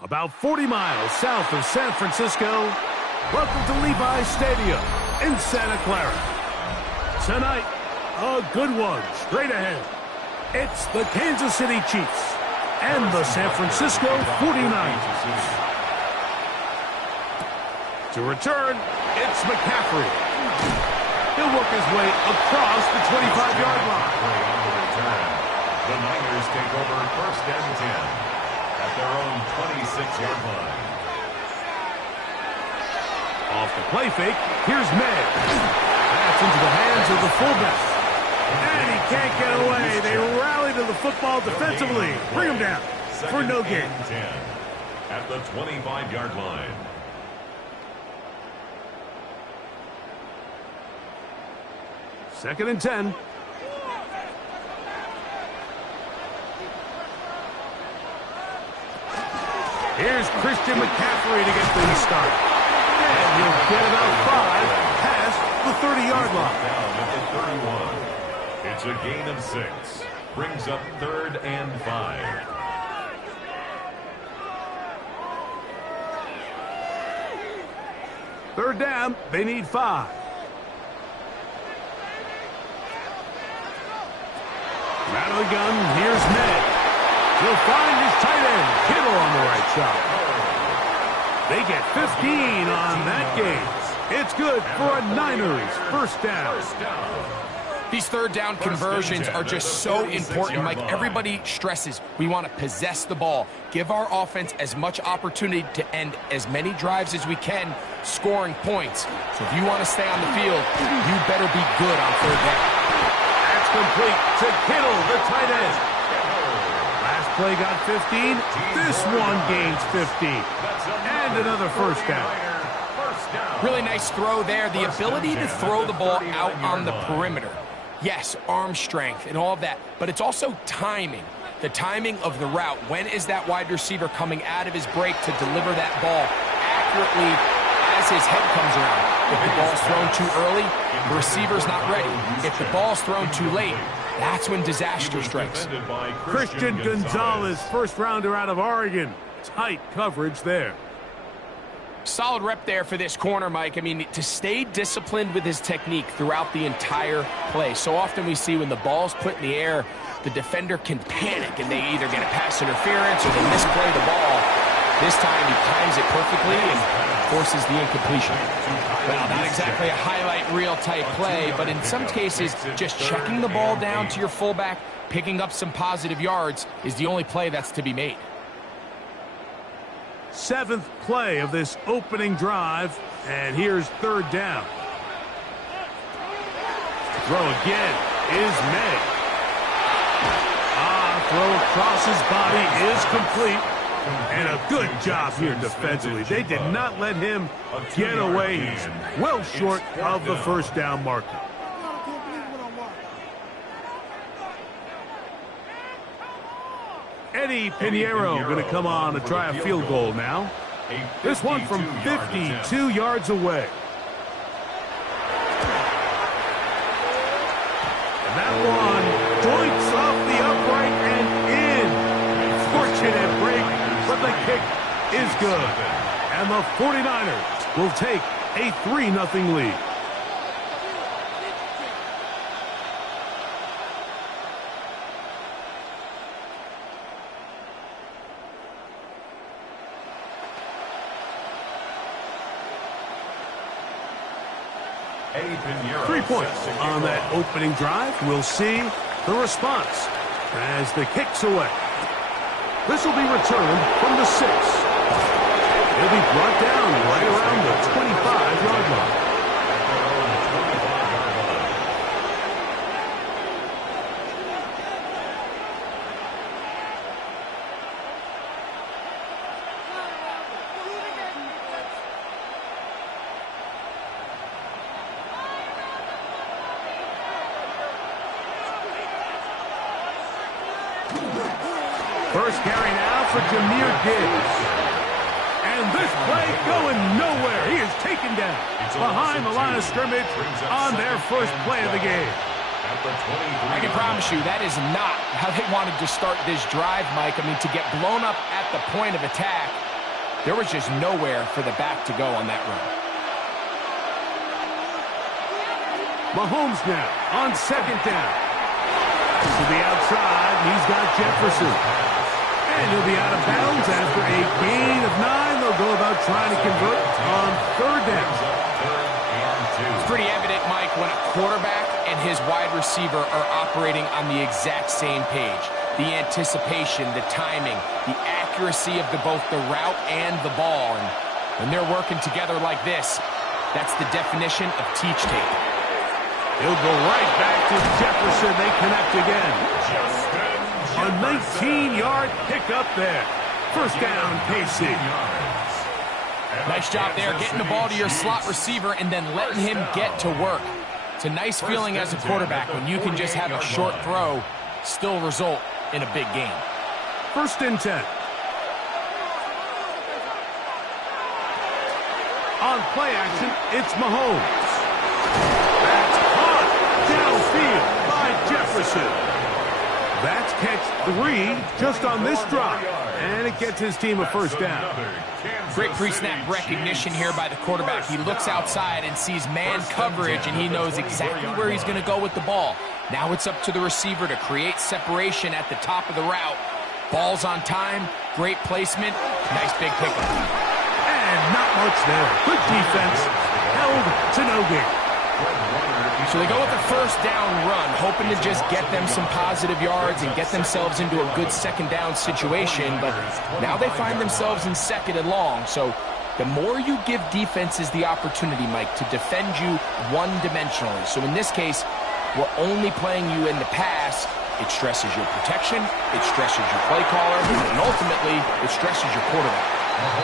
About 40 miles south of San Francisco, welcome to Levi Stadium in Santa Clara. Tonight, a good one straight ahead. It's the Kansas City Chiefs and the San Francisco 49ers. To return, it's McCaffrey. He'll work his way across the 25-yard line. The Niners take over first and 10. At their own 26-yard line. Off the play fake, here's May. That's into the hands of the fullback. And he can't get away. They rally to the football defensively. Bring him down for no gain. At the 25-yard line. Second and 10. Here's Christian McCaffrey to get things started. And he'll get about 5 past the 30-yard line. Down at the 31. It's a gain of 6. Brings up 3rd and 5. Third down, they need 5. Out of the gun, here's Ned. He'll find his tight end, Kittle, on the right side. They get 15 on that game. It's good for a Niners first down. These third down conversions are just so important, Mike. Everybody stresses we want to possess the ball, give our offense as much opportunity to end as many drives as we can, scoring points. So if you want to stay on the field, you better be good on third down. That's complete to Kittle, the tight end. Last play got 15. This one gains 15. And another first down. Really nice throw there. The ability to throw the ball out on the perimeter. Yes, arm strength and all of that, but it's also timing. The timing of the route. When is that wide receiver coming out of his break to deliver that ball accurately as his head comes around? If the ball's thrown too early, the receiver's not ready. If the ball's thrown too late, that's when disaster strikes. Christian Gonzalez, first rounder out of Oregon. Tight coverage there. Solid rep there for this corner, Mike. I mean, to stay disciplined with his technique throughout the entire play. So often we see when the ball's put in the air, the defender can panic and they either get a pass interference or they misplay the ball. This time he times it perfectly and forces the incompletion. Well, not exactly a highlight reel type play, but in some cases, just checking the ball down to your fullback, picking up some positive yards is the only play that's to be made. 7th play of this opening drive, and here's third down. Throw again is May. Throw across his body is complete. And a good job here defensively. They did not let him get away. He's well short of the first down marker. Eddie Pinheiro going to come on to try a field goal now. This one from 52 yards away. And that one joints off the upright and kick is good. And the 49ers will take a 3-0 lead. Three points on that opening drive. We'll see the response as the kick's away. This will be returned from the 6. He'll be brought down right around the 25-yard line. First carry now for Jahmyr Gibbs. And this play going nowhere. He is taken down behind the line of scrimmage on their first play of the game. I can promise you that is not how they wanted to start this drive, Mike. I mean, to get blown up at the point of attack, there was just nowhere for the back to go on that run. Mahomes now on second down. To the outside, he's got Jefferson. And he'll be out of bounds after a gain of 9. They'll go about trying to convert on third down. It's pretty evident, Mike, when a quarterback and his wide receiver are operating on the exact same page. The anticipation, the timing, the accuracy of both the route and the ball. And when they're working together like this, that's the definition of teach tape. He'll go right back to Jefferson. They connect again. A 19-yard pickup there. First down, KC. Nice job there, getting the ball to your slot receiver and then letting him get to work. It's a nice feeling as a quarterback when you can just have a short throw still result in a big game. First and 10. On play action, it's Mahomes. That's caught downfield by Jefferson. That's catch 3 just on this drive. And it gets his team a first down. Great pre-snap recognition here by the quarterback. He looks outside and sees man coverage, and he knows exactly where he's going to go with the ball. Now it's up to the receiver to create separation at the top of the route. Ball's on time, great placement, nice big pickup. And not much there. Good defense, held to no gain. So they go with the first down run, hoping to just get them some positive yards and get themselves into a good second down situation, but now they find themselves in second and long. So the more you give defenses the opportunity, Mike, to defend you one-dimensionally. So in this case, we're only playing you in the pass. It stresses your protection, it stresses your play caller, and ultimately, it stresses your quarterback.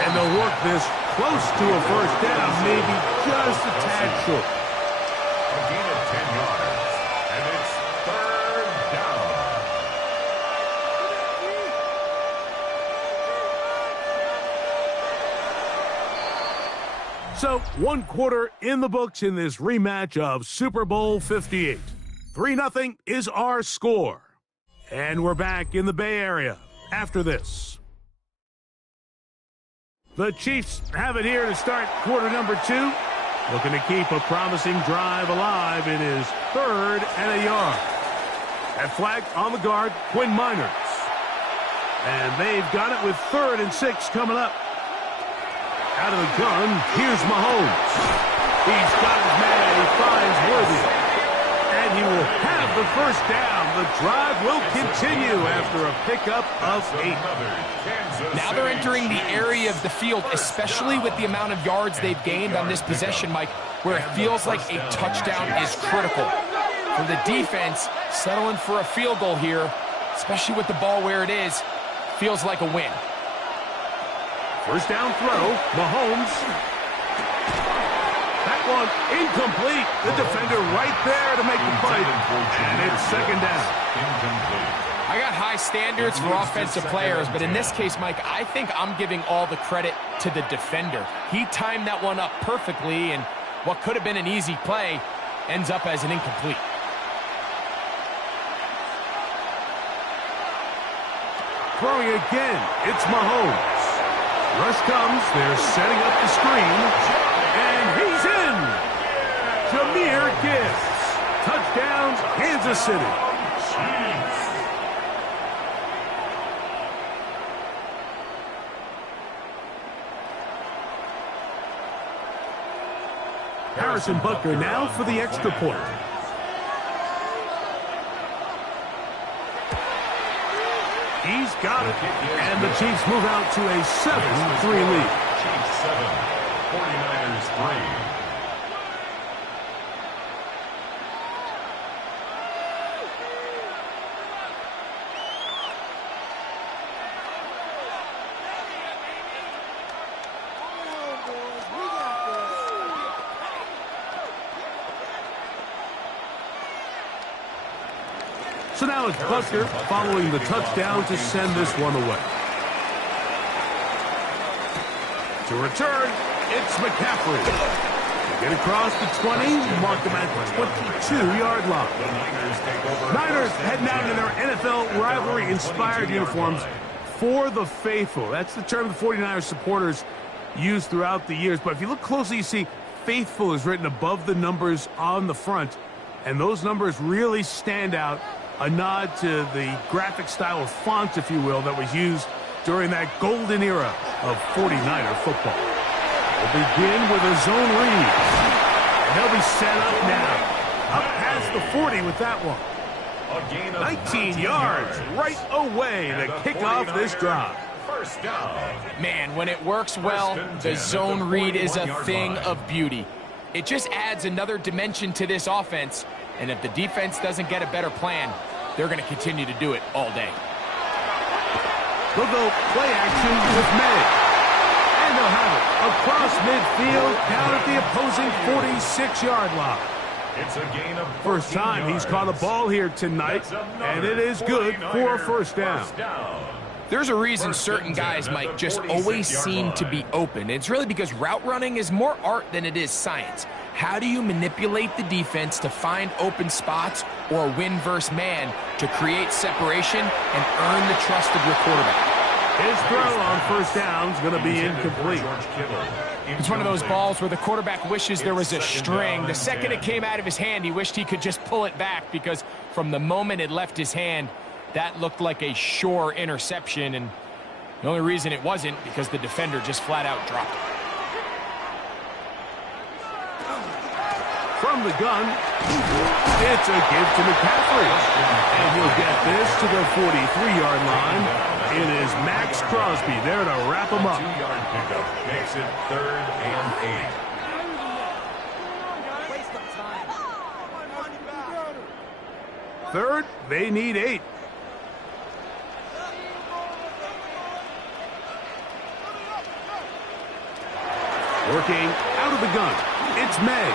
And they'll work this close to a first down, maybe just a tad short. A gain of 10 yards, and it's third down. So, 1 quarter in the books in this rematch of Super Bowl 58. 3-0 is our score. And we're back in the Bay Area after this. The Chiefs have it here to start quarter number 2. Looking to keep a promising drive alive. It is 3rd and a yard. At flag on the guard, Quinn Miners. And they've got it with 3rd and 6 coming up. Out of the gun, here's Mahomes. He's got his man, he finds Worthy. And he will have the first down. The drive will continue after a pickup of 8. Now they're entering the area of the field, especially with the amount of yards they've gained on this possession, Mike, where it feels like a touchdown is critical. For the defense, settling for a field goal here, especially with the ball where it is, feels like a win. First down throw, Mahomes. That one incomplete. The defender right there to make the play. And it's second down. I got high standards for offensive players, but in this case, Mike, I think I'm giving all the credit to the defender. He timed that one up perfectly, and what could have been an easy play ends up as an incomplete. Throwing again, it's Mahomes. Rush comes. They're setting up the screen. And he's in. Jahmyr Gibbs. Touchdown, Kansas City. Harrison Butker now for the extra point. He's got it. And the Chiefs move out to a 7-3 lead. Chiefs 7, 49ers 3. So now it's Butker following the touchdown to send this one away. To return, it's McCaffrey. They get across the 20, mark them at the 22-yard line. Niners heading out in their NFL rivalry-inspired uniforms for the faithful. That's the term the 49ers supporters use throughout the years. But if you look closely, you see faithful is written above the numbers on the front. And those numbers really stand out. A nod to the graphic style of font, if you will, that was used during that golden era of 49er football. We'll begin with a zone read. And they'll be set up now. Up past the 40 with that one. 19 yards right away to kick off this drive. First down. Man, when it works well, the zone read is a thing of beauty. It just adds another dimension to this offense. And if the defense doesn't get a better plan, they're going to continue to do it all day. They'll go play action with May. And they'll have it across midfield down at the opposing 46-yard line. It's a gain of First time he's caught a ball here tonight, and it is good for a first down. There's a reason certain guys, Mike, just always seem to be open. It's really because route running is more art than it is science. How do you manipulate the defense to find open spots or win versus man to create separation and earn the trust of your quarterback? His throw on first down is going to be incomplete. It's one of those balls where the quarterback wishes there was a string. The second it came out of his hand, he wished he could just pull it back because from the moment it left his hand, that looked like a sure interception, and the only reason it wasn't because the defender just flat out dropped it. From the gun, it's a give to McCaffrey. And he'll get this to the 43-yard line. It is Max Crosby there to wrap him up. 2-yard pickup makes it 3rd and 8. Third, they need 8. Working out of the gun, it's May.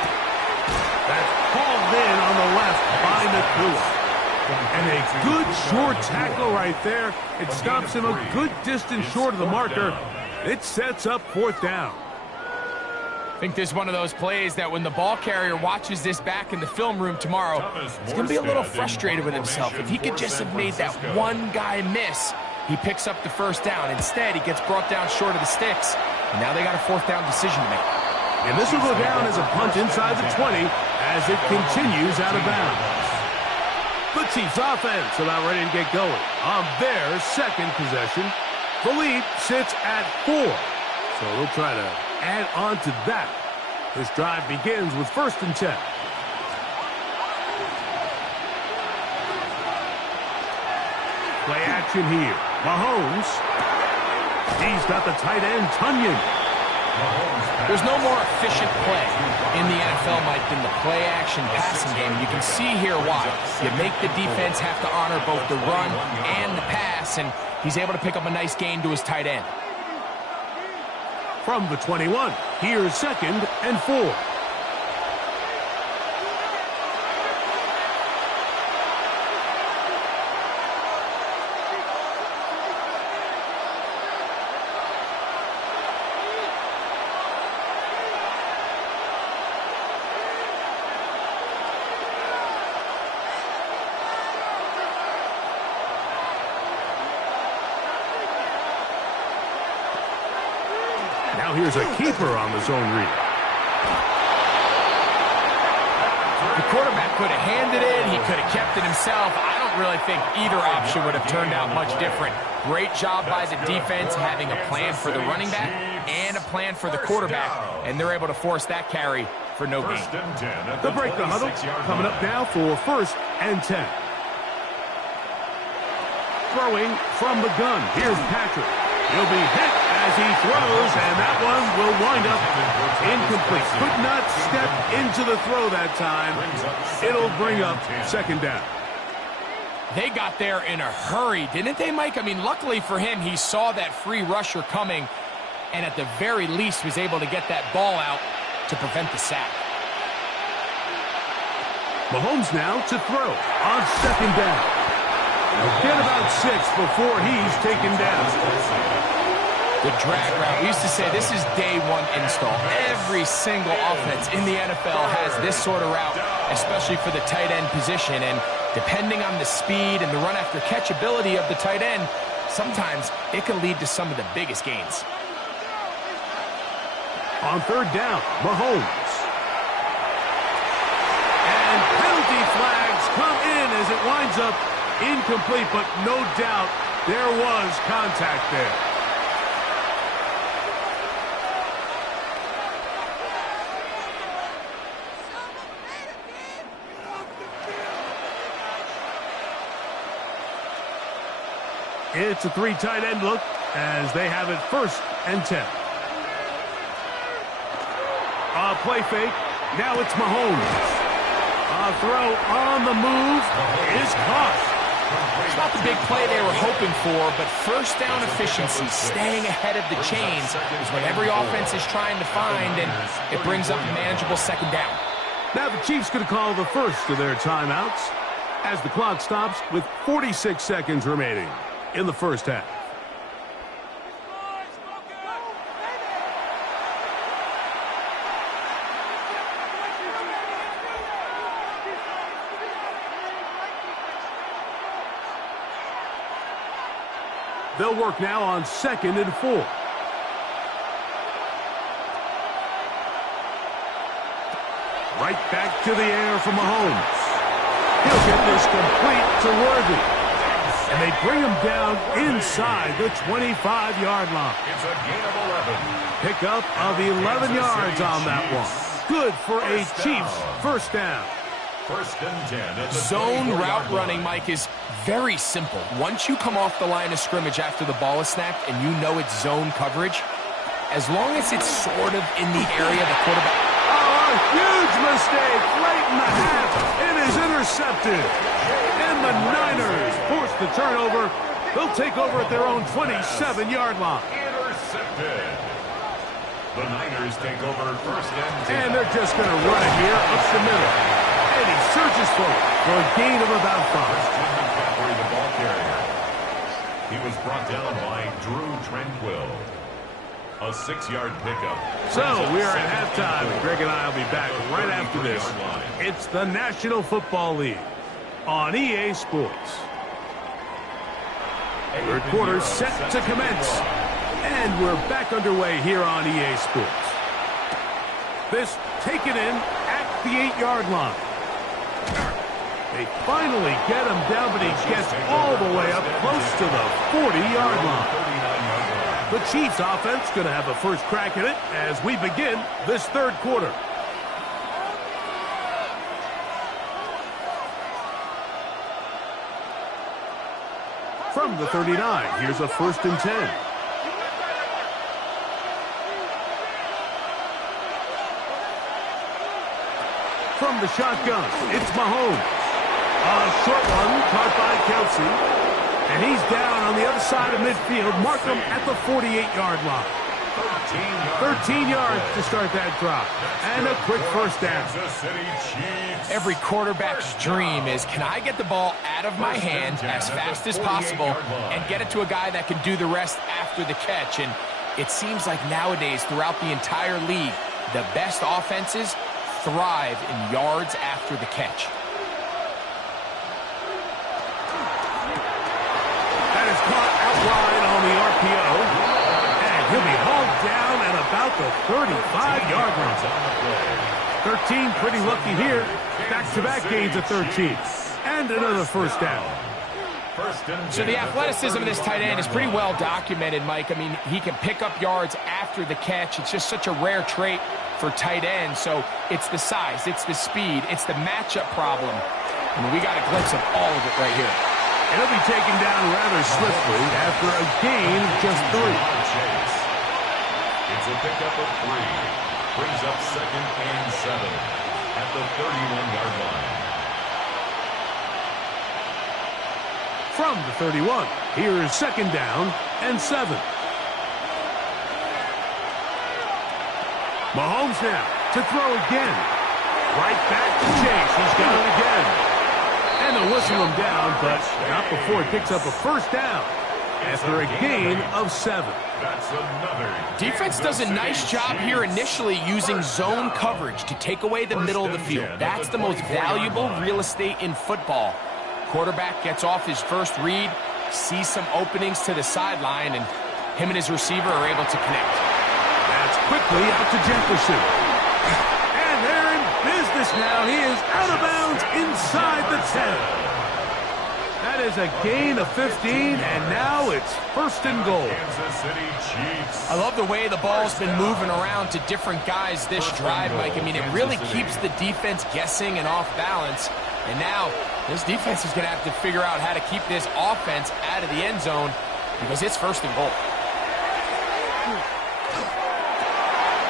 That's hauled in on the left by Nakua. And a good short tackle right there. It stops him a good distance short of the marker. It sets up 4th down. I think this is one of those plays that when the ball carrier watches this back in the film room tomorrow, he's going to be a little frustrated with himself. If he could just have made that one guy miss, he picks up the first down. Instead, he gets brought down short of the sticks. And now they got a 4th down decision to make. And this will go down as a punt inside the 20 as it continues out of bounds. The Chiefs offense about ready to get going on their second possession. The lead sits at 4. So they'll try to add on to that. This drive begins with 1st and 10. Play action here. Mahomes. He's got the tight end, Tunyon. There's no more efficient play in the NFL, Mike, than the play-action passing game. You can see here why. You make the defense have to honor both the run and the pass, and he's able to pick up a nice gain to his tight end. From the 21, here's 2nd and 4. Here's a keeper on the zone read. The quarterback could have handed it. He could have kept it himself. I don't really think either option would have turned out much different. Great job by the defense having a plan for the running back and a plan for the quarterback, and they're able to force that carry for no gain. The break the huddle coming up now for 1st and 10. Throwing from the gun. Here's Patrick. He'll be hit as he throws, and that one will wind up incomplete. Could not step into the throw that time. It'll bring up 2nd down. They got there in a hurry, didn't they, Mike? I mean, luckily for him, he saw that free rusher coming, and at the very least was able to get that ball out to prevent the sack. Mahomes now to throw on 2nd down. Get about 6 before he's taken down. The drag route. We used to say this is day one install. Every single offense in the NFL has this sort of route, especially for the tight end position. And depending on the speed and the run after catch ability of the tight end, sometimes it can lead to some of the biggest gains. On 3rd down, Mahomes. And penalty flags come in as it winds up incomplete, but no doubt there was contact there. It's a 3 tight end look as they have it 1st and 10. A play fake. Now it's Mahomes. A throw on the move is caught. It's not the big play they were hoping for, but 1st down efficiency, staying ahead of the chains, is what every offense is trying to find, and it brings up a manageable 2nd down. Now the Chiefs going to call the first of their timeouts as the clock stops with 46 seconds remaining in the 1st half. They'll work now on 2nd and 4. Right back to the air for Mahomes. He'll get this complete to Worthy. And they bring him down inside the 25-yard line. It's a gain of 11. Pickup of 11 yards on that one. Good for a Chiefs 1st down. 1st and 10. At the Zone route running, line. Mike, is very simple. Once you come off the line of scrimmage after the ball is snapped and you know it's zone coverage, as long as it's sort of in the area the quarterback... Oh, a huge mistake late in the half. It is intercepted. And the Niners force the turnover. They'll take over at their own 27-yard line. Intercepted. The Niners take over 1st and 10. And they're just going to run it here up the middle. And he surges forward for a gain of about 5. Jimmy McCaffrey, the ball carrier. He was brought down by Drew Tranquill. A 6-yard pickup. So we are at halftime. Greg and I will be back right after this. It's the National Football League on EA Sports. 3rd quarter set to commence. And we're back underway here on EA Sports. This taken in at the 8-yard line. They finally get him down, but he gets all the way up close to the 40-yard line. The Chiefs offense going to have a first crack at it as we begin this 3rd quarter. From the 39, here's a 1st and 10. From the shotgun, it's Mahomes. A short one caught by Kelsey. And he's down on the other side of midfield. Mark him at the 48-yard line. 13 yards to start that drive. And a quick 1st down. Every quarterback's dream is, can I get the ball out of my hand as fast as possible and get it to a guy that can do the rest after the catch? And it seems like nowadays, throughout the entire league, the best offenses thrive in yards after the catch. That is caught out wide on the RPO. And he'll be hauled down at about about the 35-yard line. 13 pretty lucky here. Back-to-back gains of 13. And another first down. So the athleticism of this tight end is pretty well documented, Mike. I mean, he can pick up yards after the catch. It's just such a rare trait for tight ends. So it's the size, it's the speed, it's the matchup problem. I mean, we got a glimpse of all of it right here. And he'll be taken down rather swiftly after a gain of just 3. It's a pickup of 3. Brings up 2nd and 7 at the 31-yard line. From the 31, here's 2nd down and 7. Mahomes now to throw again. Right back to Chase. He's got it again. And they'll whistle him down, but not before he picks up a first down after a gain of 7. That's another. Defense does a nice job here initially using zone coverage to take away the middle of the field. That's the most valuable real estate in football. Quarterback gets off his first read, sees some openings to the sideline, and him and his receiver are able to connect. That's quickly out to Jefferson. And they're in business now. He is out of bounds inside the 10. That is a gain of 15, and now it's 1st and goal. Kansas City Chiefs. I love the way the ball's been moving around to different guys this drive, Mike. I mean, it really keeps the defense guessing and off balance. And now this defense is going to have to figure out how to keep this offense out of the end zone because it's 1st and goal.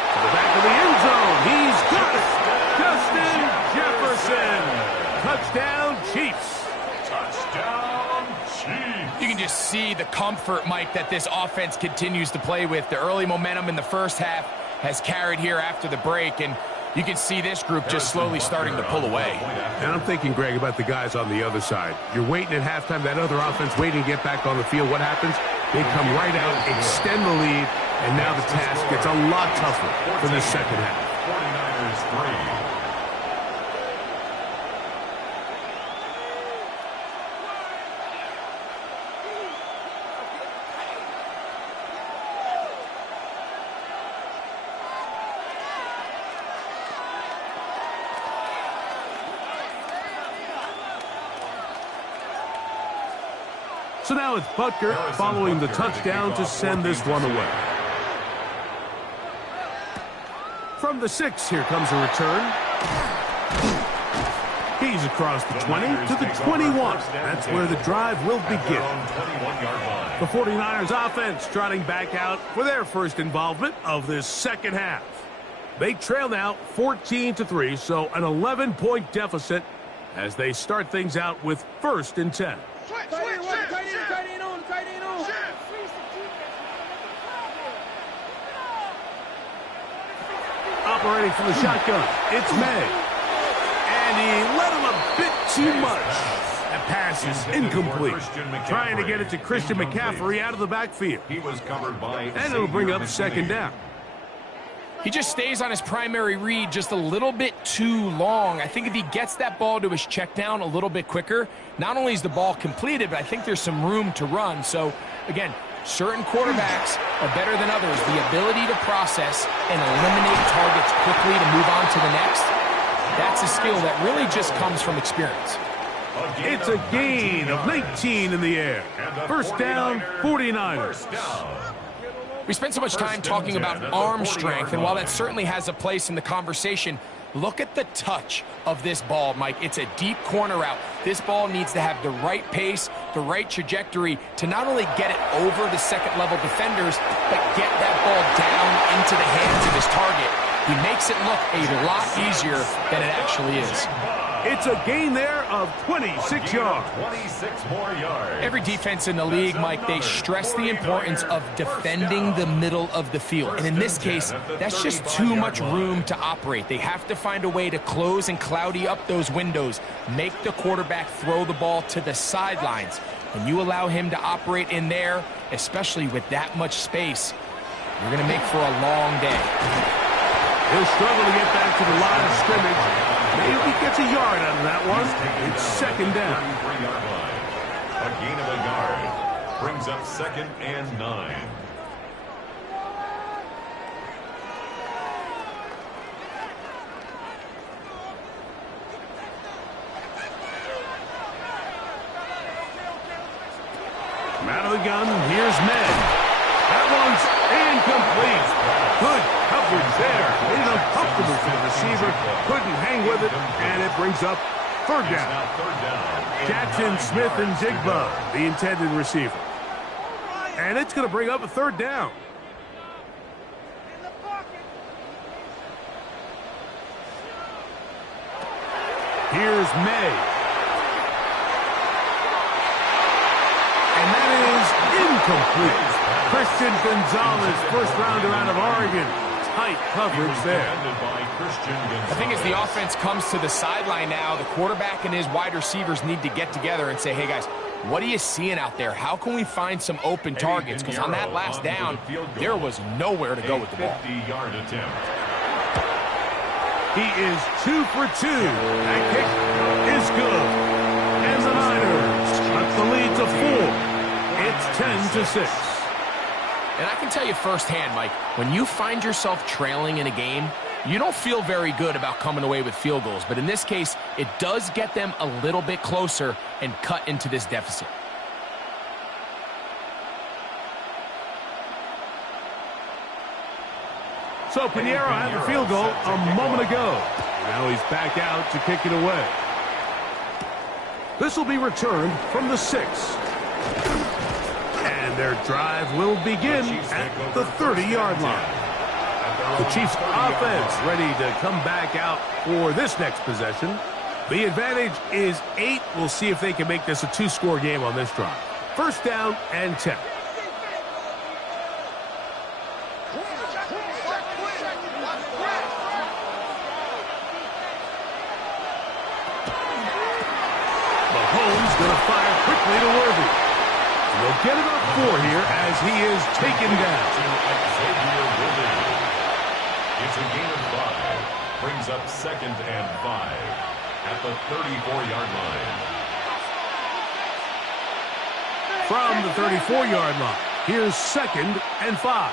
To the back of the end zone. He's got it. Justin Jefferson. Touchdown, Chiefs. Touchdown, Chiefs. You can just see the comfort, Mike, that this offense continues to play with. The early momentum in the first half has carried here after the break, and you can see this group just slowly starting to pull away. And I'm thinking, Greg, about the guys on the other side. You're waiting at halftime, that other offense waiting to get back on the field. What happens? They come right out, extend the lead, and now the task gets a lot tougher for this second half. 49ers 3. So now it's Butker following the touchdown to send this one away. From the 6, here comes a return. He's across the 20 to the 21. That's where the drive will begin. The 49ers offense trotting back out for their first involvement of this second half. They trail now 14-3, so an 11-point deficit as they start things out with 1st and 10. Operating from the shotgun, it's May. And he let him a bit too much. That pass is incomplete. Trying to get it to Christian McCaffrey out of the backfield. He was covered by and it'll bring up 2nd down. He just stays on his primary read just a little bit too long. I think if he gets that ball to his check down a little bit quicker, not only is the ball completed, but I think there's some room to run. So, again, certain quarterbacks are better than others. The ability to process and eliminate targets quickly to move on to the next, that's a skill that really just comes from experience. It's a gain of 19 in the air. 1st down, 49ers. We spent so much time talking about arm strength, and while that certainly has a place in the conversation, look at the touch of this ball, Mike. It's a deep corner route. This ball needs to have the right pace, the right trajectory to not only get it over the second-level defenders, but get that ball down into the hands of his target. He makes it look a lot easier than it actually is. It's a gain there of 26 yards. 26 more yards. Every defense in the league, Mike, they stress the importance of defending the middle of the field. And in this case, that's just too much room to operate. They have to find a way to close and cloudy up those windows, make the quarterback throw the ball to the sidelines. When you allow him to operate in there, especially with that much space, you're going to make for a long day. He'll struggle to get back to the line of scrimmage. Maybe he gets a yard out of that one. It's 2nd down. A gain of a yard brings up 2nd and 9. Out of the gun, here's May. That one's incomplete. Good coverage there. Made it uncomfortable for the receiver. Couldn't hang with it, and it brings up third down. Jackson, Smith, and Jigba, the intended receiver. And it's going to bring up a third down. Here's May. And that is incomplete. Christian Gonzalez, first rounder out of Oregon. Tight coverage there. I think as the offense comes to the sideline now, the quarterback and his wide receivers need to get together and say, hey guys, what are you seeing out there? How can we find some open targets? Because on that last down, there was nowhere to go with the ball. 50-yard attempt. He is 2 for 2. That kick is good. And the Niners cut the lead to 4. It's 10-6. And I can tell you firsthand, Mike, when you find yourself trailing in a game, you don't feel very good about coming away with field goals. But in this case, it does get them a little bit closer and cut into this deficit. So Pinheiro had the field goal a moment ago. Now he's back out to kick it away. This will be returned from the 6. And their drive will begin at the 30-yard line. The Chiefs offense ready to come back out for this next possession. The advantage is 8. We'll see if they can make this a 2-score game on this drive. First down and 10. Mahomes going to fire quickly to Worthy. They'll get it up 4 here as he is taken down. It's a gain of 5. Brings up 2nd and 5 at the 34-yard line. From the 34-yard line, here's 2nd and 5.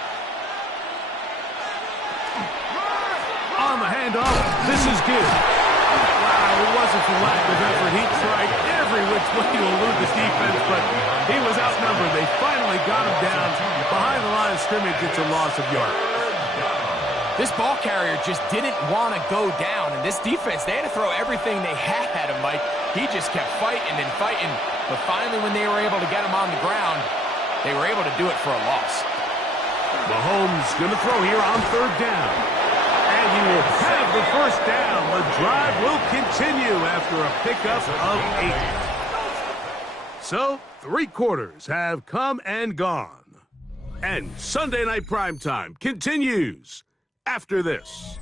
On the handoff, this is good. Wow, it wasn't for lack of effort. He tried every which way to elude this defense, but he was outnumbered. They finally got him down. Behind the line of scrimmage, it's a loss of yards. This ball carrier just didn't want to go down, and this defense, they had to throw everything they had at him, Mike. He just kept fighting and fighting, but finally when they were able to get him on the ground, they were able to do it for a loss. Mahomes going to throw here on 3rd down. And he will have the first down. The drive will continue after a pickup of 8. So, 3 quarters have come and gone. And Sunday Night Primetime continues after this.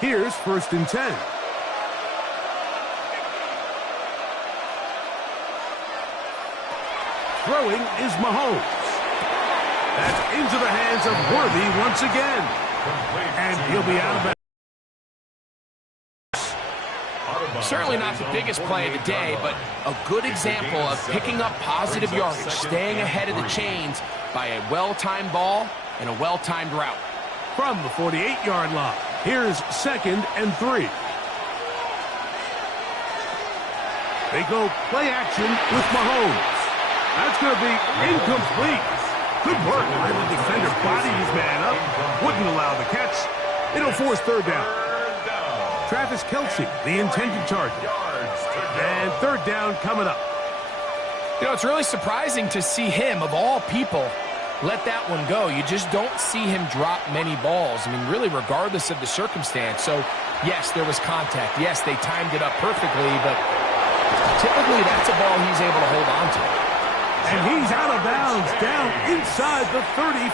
Here's 1st and 10. Throwing is Mahomes. That's into the hands of Worthy once again. And he'll be out of bounds. Certainly not the biggest play of the day, but a good example of picking up positive yardage, staying ahead of the chains by a well-timed ball and a well-timed route. From the 48-yard line, here's 2nd and 3. They go play action with Mahomes. That's going to be incomplete. Good work. The defender bodied his man up, wouldn't allow the catch. It'll force 3rd down. Travis Kelce, the intended target. And 3rd down coming up. You know, it's really surprising to see him, of all people, let that one go. You just don't see him drop many balls. I mean, really, regardless of the circumstance. So, yes, there was contact. Yes, they timed it up perfectly, but typically that's a ball he's able to hold on to. And he's out of bounds, down inside the 35.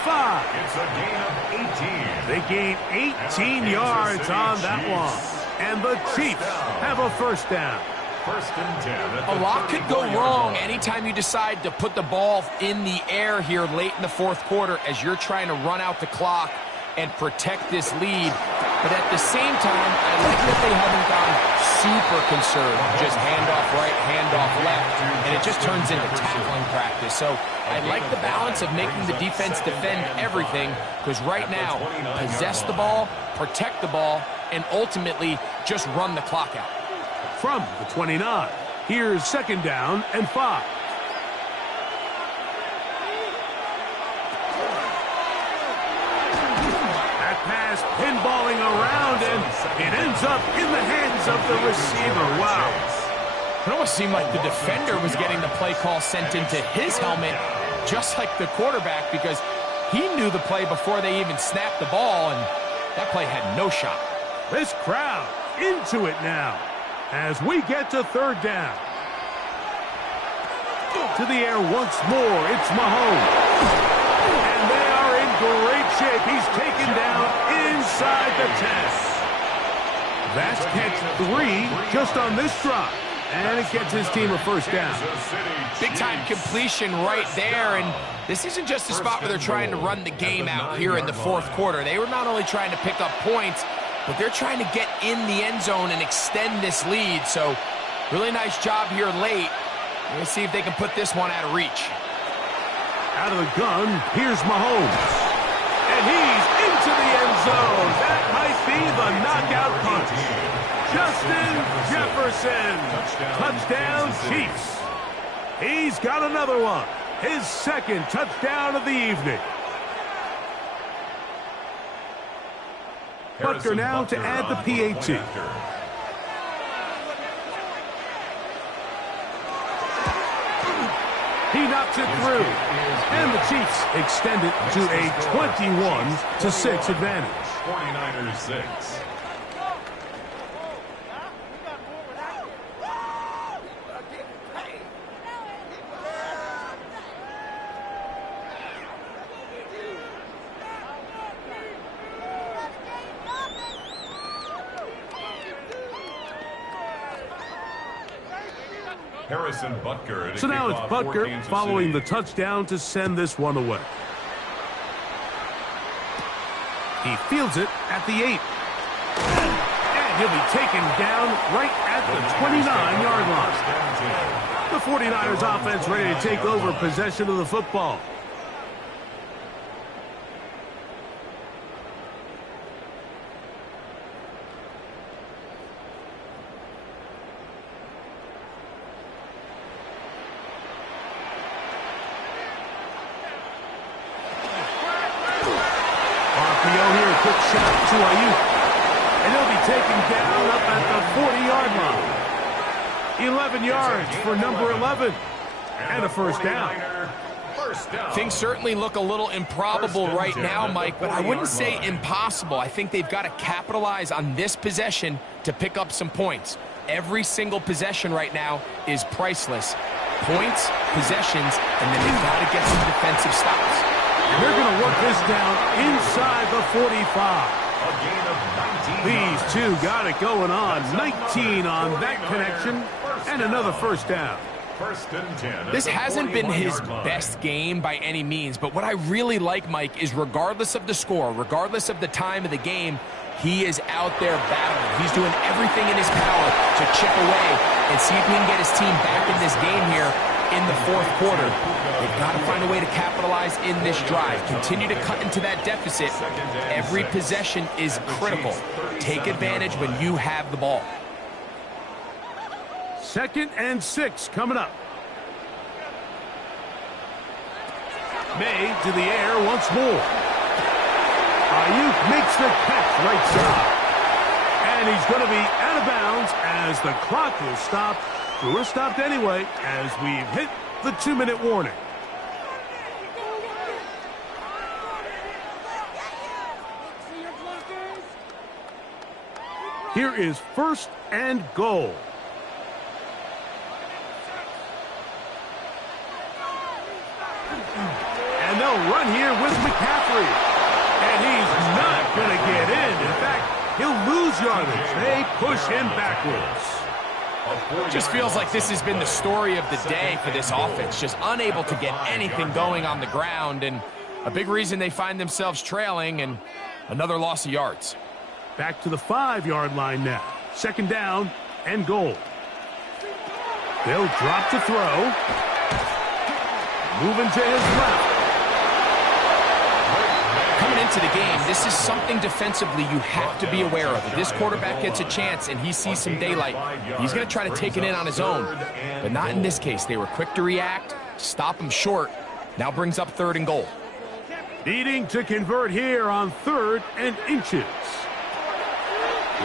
It's a gain of 18. They gain 18 yards on that one. And the Chiefs have a first down. First and 10. A lot could go wrong anytime you decide to put the ball in the air here late in the fourth quarter as you're trying to run out the clock and protect this lead. But at the same time, I like that they haven't gone super conserved. Just handoff right, handoff left, and it just turns into tackling practice. So I like the balance of making the defense defend everything, because right now, possess the ball, protect the ball, and ultimately just run the clock out. From the 29, here's second down and 5. That pass pinballing around, and it ends up in the hands of the receiver. Wow. It almost seemed like the defender was getting the play call sent into his helmet, just like the quarterback, because he knew the play before they even snapped the ball, and that play had no shot. This crowd into it now as we get to third down. To the air once more, it's Mahomes. And they are in great shape. He's taken down inside the 10. That's catch 3 just on this drive. And it gets his team a first down. Big-time completion right there, and this isn't just a spot where they're trying to run the game out here in the fourth quarter. They were not only trying to pick up points, but they're trying to get in the end zone and extend this lead. So really nice job here late. Let's see if they can put this one out of reach. Out of the gun, here's Mahomes. And he's into the end zone. That might be the knockout punch. Justin Jefferson. Touchdown, Chiefs. He's got another one. His second touchdown of the evening. Butker now to add the PAT. He knocks it through. And the Chiefs extend it to a 21-6 advantage. 49ers 6. Harrison Butker. So now it's Butker following the touchdown to send this one away. He fields it at the 8. And he'll be taken down right at the 29-yard line. The 49ers offense ready to take over possession of the football. Quick shot to Ayuk. And he'll be taken down up at the 40-yard line. 11 yards for number 11. And a first down. Things certainly look a little improbable right now, Mike, but I wouldn't say impossible. I think they've got to capitalize on this possession to pick up some points. Every single possession right now is priceless. Points, possessions, and then they've got to get some defensive stops. They're going to work this down inside the 45. These two got it going on. 19 on that connection, and another first down. This hasn't been his best game by any means, but what I really like, Mike, is regardless of the score, regardless of the time of the game, he is out there battling. He's doing everything in his power to chip away and see if he can get his team back in this game here in the fourth quarter. They've got to find a way to capitalize in this drive. Continue to cut into that deficit. Every possession is critical. Take advantage when you have the ball. 2nd and 6 coming up. May to the air once more. Ayuk makes the catch right side. And he's going to be out of bounds as the clock will stop. We're stopped anyway as we've hit the 2-minute warning. Here is 1st and goal. And they'll run here with McCaffrey. And he's not going to get in. In fact, he'll lose yardage. They push him backwards. A Just feels like this has been the story of the day for this offense. Just unable to get anything going on the ground, and a big reason they find themselves trailing, and another loss of yards. Back to the 5-yard line now. Second down and goal. They'll drop to throw. Moving to his left. Coming into the game, this is something defensively you have to be aware of. If this quarterback gets a chance and he sees some daylight, he's going to try to take it in on his own. But not in this case. They were quick to react, stop him short. Now brings up 3rd and goal. Needing to convert here on 3rd and inches.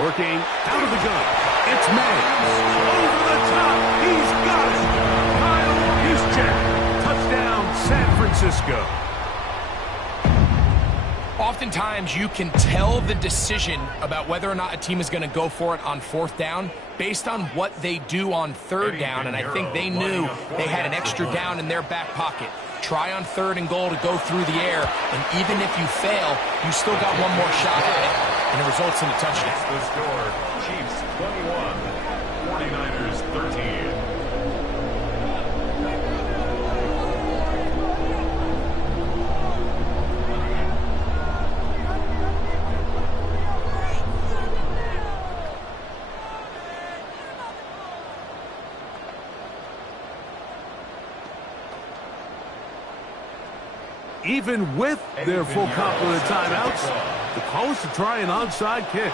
Working out of the gun. It's Mays. Over the top. He's got it. Kyle Juszczyk. Touchdown, San Francisco. Oftentimes, you can tell the decision about whether or not a team is going to go for it on 4th down based on what they do on 3rd down, and I think they knew they had an extra down in their back pocket. Try on 3rd and goal to go through the air, and even if you fail, you still got one more shot at it, and it results in a touchdown. The score, Chiefs 21, 49ers 13. Even with their full complement of timeouts, the call is to try an onside kick.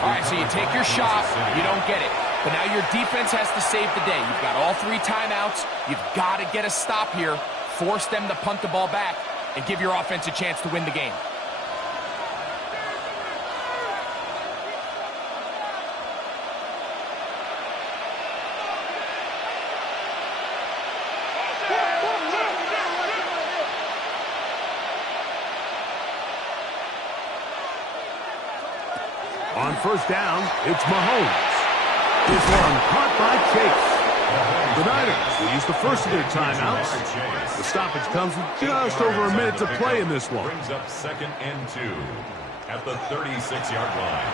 All right, so you take your shot, you don't get it. But now your defense has to save the day. You've got all 3 timeouts. You've got to get a stop here, force them to punt the ball back, and give your offense a chance to win the game. On 1st down, it's Mahomes. This one caught by Chase. The Niners will use the first of their timeouts. The stoppage comes with just over a minute to play in this one. Brings up 2nd and 2 at the 36-yard line.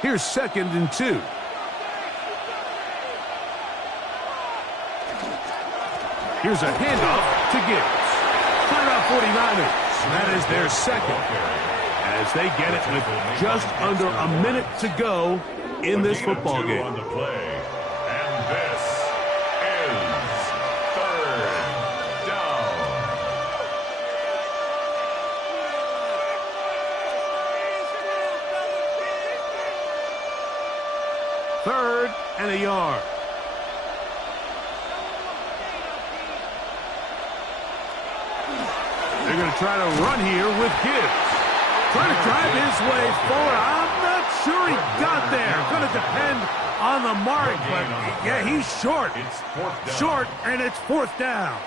Here's 2nd and 2. Here's a handoff to Gibbs. Timeout 49ers. That is their 2nd. As they get it with just under a minute to go in this football game. On the play. And this is 3rd down. 3rd and a yard. They're going to try to run here with Gibbs. Trying to drive his way forward. I'm not sure he got there. Going to depend on the mark, but yeah, he's short. It's 4th down. Short, and it's 4th down.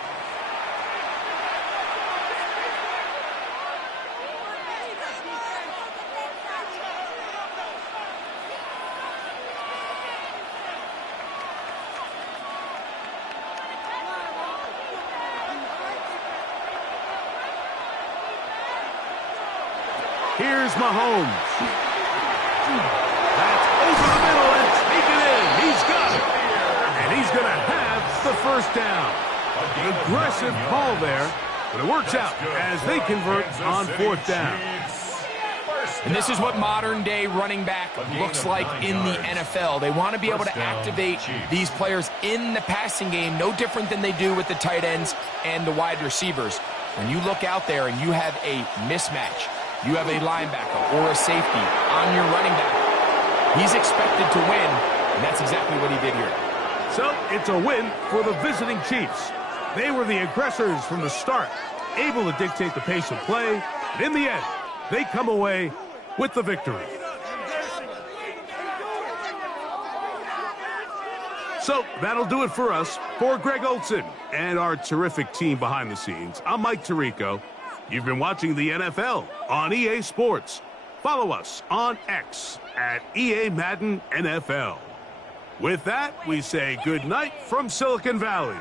Here's Mahomes. That's over the middle and taken in. He's got it. And he's going to have the 1st down. An aggressive call there, but it works out as they convert on 4th down. And this is what modern-day running back looks like in the NFL. They want to be able to activate these players in the passing game, no different than they do with the tight ends and the wide receivers. When you look out there and you have a mismatch, you have a linebacker or a safety on your running back, he's expected to win, and that's exactly what he did here. So it's a win for the visiting Chiefs. They were the aggressors from the start, able to dictate the pace of play, and in the end, they come away with the victory. So that'll do it for us. For Greg Olson and our terrific team behind the scenes, I'm Mike Tirico. You've been watching the NFL on EA Sports. Follow us on X at EA Madden NFL. With that, we say good night from Silicon Valley.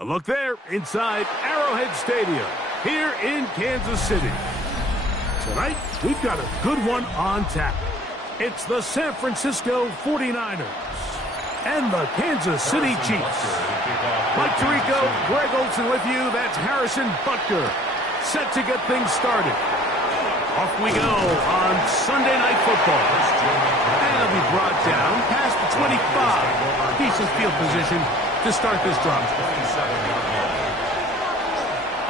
A look there inside Arrowhead Stadium here in Kansas City. Tonight, we've got a good one on tap. It's the San Francisco 49ers and the Kansas City Chiefs. Mike Tirico, Greg Olsen with you. That's Harrison Butker, set to get things started. Off we go on Sunday Night Football. And it'll be brought down past the 25. Decent field position to start this drive.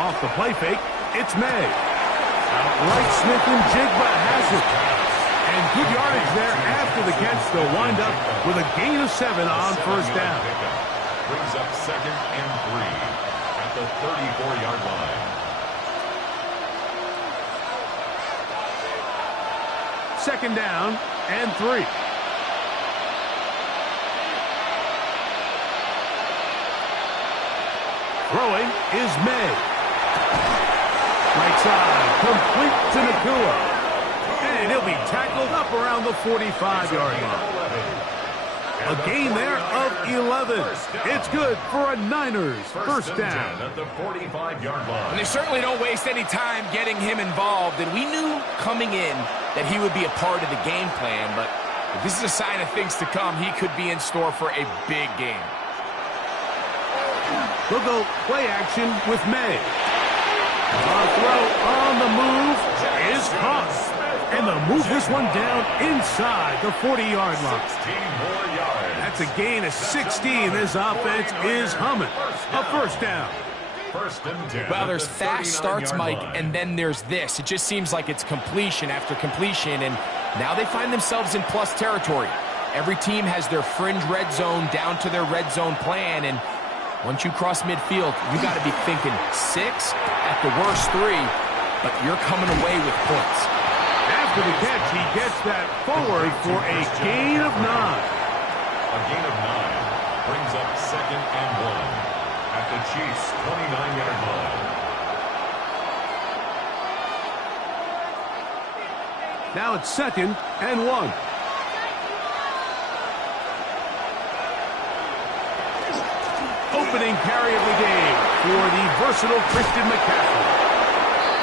Off the play fake, it's May. Outright Smith and Jigba has it. And good yardage there after the catch. They'll wind up with a gain of 7 on first down. Brings up 2nd and 3 at the 34-yard line. Second down and 3. Throwing is May. Right side, complete to Nacua. And he'll be tackled up around the 45-yard line. A gain there of 11. It's good for a Niners first down. At the 45-yard line. And they certainly don't waste any time getting him involved. And we knew coming in that he would be a part of the game plan. But if this is a sign of things to come, he could be in store for a big game. We'll go play action with May. A throw on the move is caught. And they'll move this one down inside the 40-yard line. 16 more yards. That's a gain of 16. This offense is humming. A first down. First and 10. Well, there's fast starts, Mike, and then there's this. It just seems like it's completion after completion, and now they find themselves in plus territory. Every team has their fringe red zone down to their red zone plan, and once you cross midfield, you got to be thinking 6, at the worst 3, but you're coming away with points. After the catch, he gets that forward for a gain of 9. A gain of 9 brings up 2nd and 1 at the Chiefs' 29-yard line. Now it's 2nd and 1. opening carry of the game for the versatile Christian McCaffrey.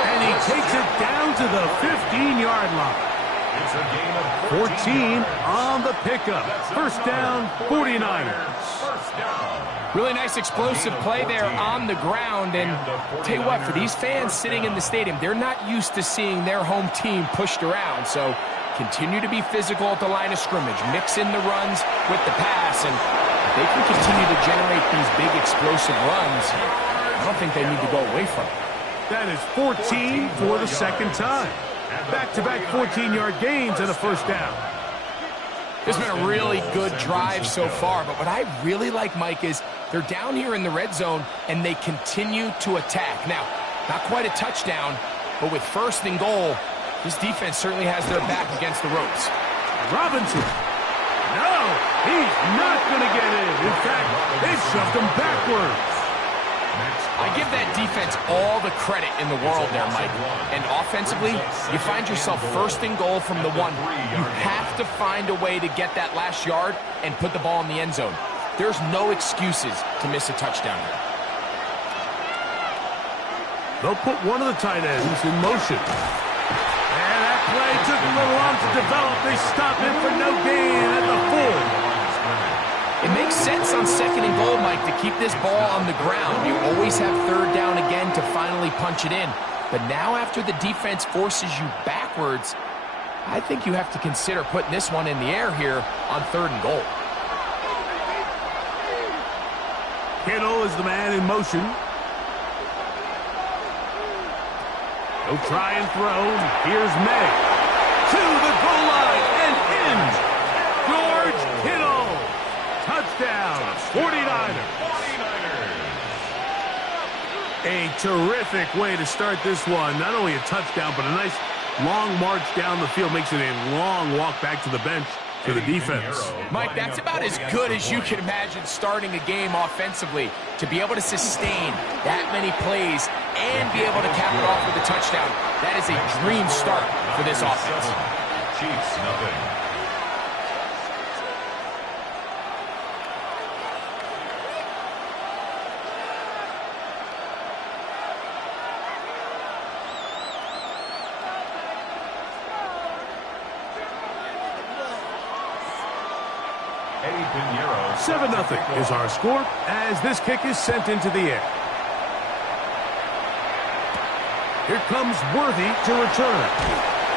And he takes it down to the 15-yard line. It's a gain of 14 on the pickup. First down, 49ers. First down. Really nice explosive play there on the ground. And tell you what, for these fans sitting in the stadium, they're not used to seeing their home team pushed around. So continue to be physical at the line of scrimmage. Mix in the runs with the pass. And if they can continue to generate these big explosive runs, I don't think they need to go away from it. That is 14 for the second time. Back-to-back 14-yard gains and a first down. This has been a really good drive so far, but what I really like, Mike, is they're down here in the red zone, and they continue to attack. Now, not quite a touchdown, but with first and goal, this defense certainly has their back against the ropes. Robinson. No, he's not going to get in. In fact, they've shoved him backwards. I give that defense all the credit in the world there, Mike. And offensively, you find yourself first and goal from the 1. You have to find a way to get that last yard and put the ball in the end zone. There's no excuses to miss a touchdown here. They'll put one of the tight ends in motion. And that play took a little long to develop. They stop him for no gain at the 4. It makes sense on second and goal, Mike, to keep this ball on the ground. You always have third down again to finally punch it in. But now after the defense forces you backwards, I think you have to consider putting this one in the air here on third and goal. Kittle is the man in motion. He'll try and throw. Here's May. To the goal line and in. George Kittle. Touchdown, 49ers. A terrific way to start this one. Not only a touchdown, but a nice long march down the field. Makes it a long walk back to the bench for the defense. Mike, that's about as good as you can imagine starting a game offensively. To be able to sustain that many plays and be able to cap it off with a touchdown. That is a dream start for this offense. Chiefs, nothing. Eddie Pinheiro. 7-0 is our score as this kick is sent into the air. Here comes Worthy to return.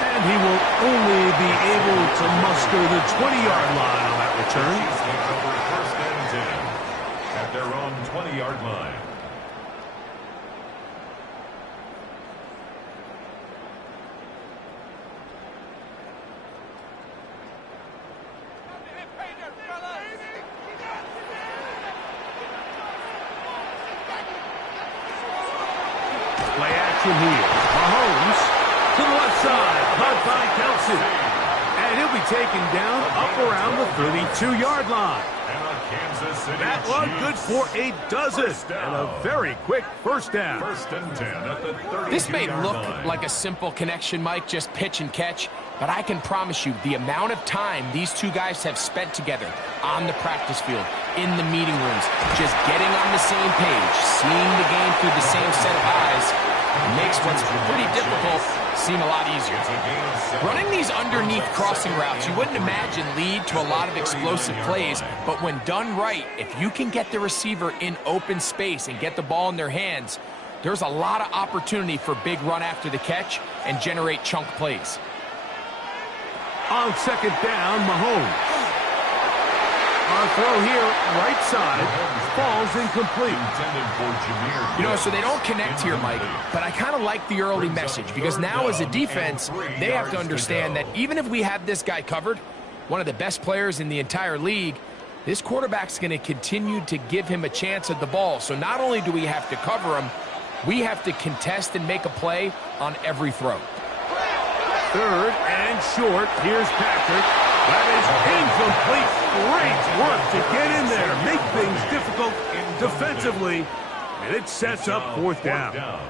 And he will only be able to muster the 20-yard line on that return. Chiefs take over first and 10 at their own 20-yard line. Play action here. Mahomes to the left side. Caught by Kelsey. And he'll be taken down up around the 32-yard line. That one good for a dozen. And a very quick first down. First and 10 at the 32-yard line. This may look like a simple connection, Mike, just pitch and catch, but I can promise you the amount of time these two guys have spent together on the practice field, in the meeting rooms, just getting on the same page, seeing the game through the same set of eyes, makes what's pretty difficult seem a lot easier. Running these underneath crossing routes, you wouldn't imagine lead to a lot of explosive plays, but when done right, if you can get the receiver in open space and get the ball in their hands, there's a lot of opportunity for big run after the catch and generate chunk plays. On second down, Mahomes. On throw here, right side, falls incomplete. You know, so they don't connect here, Mike, but I kind of like the early message because now as a defense, they have to understand that even if we have this guy covered, one of the best players in the entire league, this quarterback's going to continue to give him a chance at the ball. So not only do we have to cover him, we have to contest and make a play on every throw. Third and short. Here's Patrick. That is incomplete. Great work to get in there. Make things difficult defensively. And it sets up fourth down.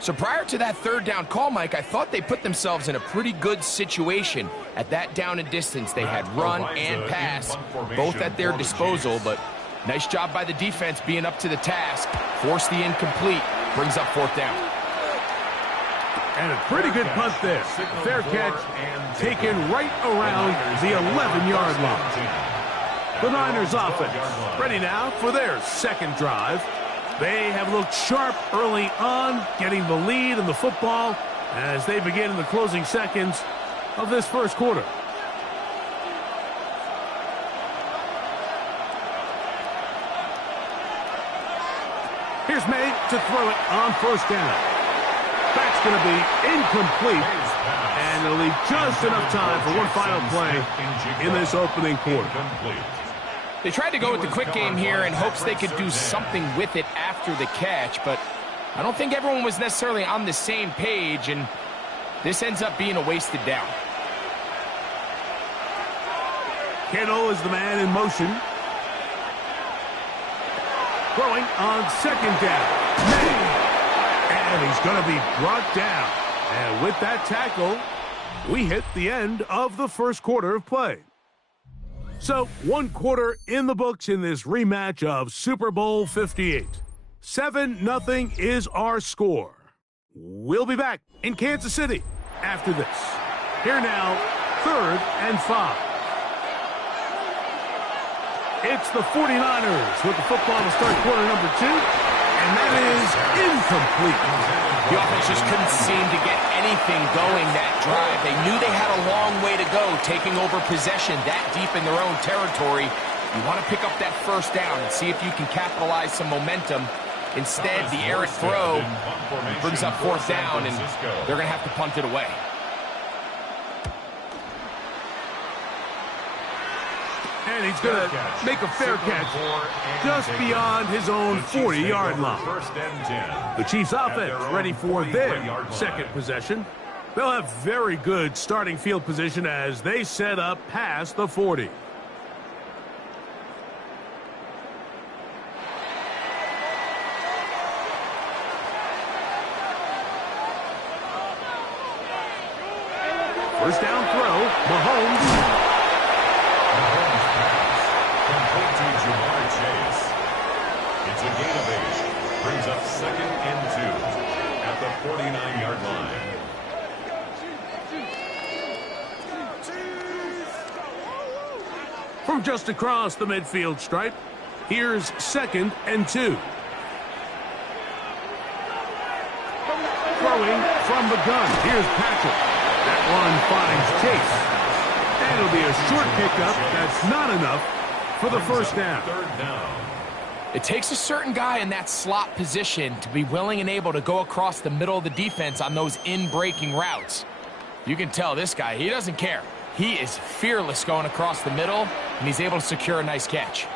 So prior to that third down call, Mike, I thought they put themselves in a pretty good situation at that down and distance. They had run and pass both at their disposal, but Nice job by the defense being up to the task. Force the incomplete. Brings up 4th down. And a pretty good punt there. Fair catch taken right around the 11-yard line. The Niners offense ready now for their second drive. They have looked sharp early on, getting the lead in the football as they begin in the closing seconds of this first quarter. Here's May to throw it on 1st down. That's going to be incomplete, and it'll leave just enough time for one final play in this opening quarter. They tried to go with the quick game here in hopes they could do something with it after the catch, but I don't think everyone was necessarily on the same page, and this ends up being a wasted down. Kittle is the man in motion. Throwing on 2nd down. And he's going to be brought down. And with that tackle, we hit the end of the first quarter of play. So, 1 quarter in the books in this rematch of Super Bowl 58. 7-0 is our score. We'll be back in Kansas City after this. Here now, 3rd and 5. It's the 49ers with the football to start quarter number 2, and that is incomplete. The offense just couldn't seem to get anything going that drive. They knew they had a long way to go, taking over possession that deep in their own territory. You want to pick up that 1st down and see if you can capitalize some momentum. Instead, the errant throw brings up 4th down, and they're going to have to punt it away. And he's going to make a fair catch just beyond his own 40-yard line. The Chiefs offense ready for their second possession. They'll have very good starting field position as they set up past the 40. First down throw, Mahomes. It's a gain of 8. Brings up 2nd and 2 at the 49-yard line. From just across the midfield stripe, here's 2nd and 2. Throwing from the gun, here's Patrick. That one finds Chase. And it'll be a short pickup. That's not enough for the first down. 3rd down. It takes a certain guy in that slot position to be willing and able to go across the middle of the defense on those in-breaking routes. You can tell this guy, he doesn't care. He is fearless going across the middle, and he's able to secure a nice catch.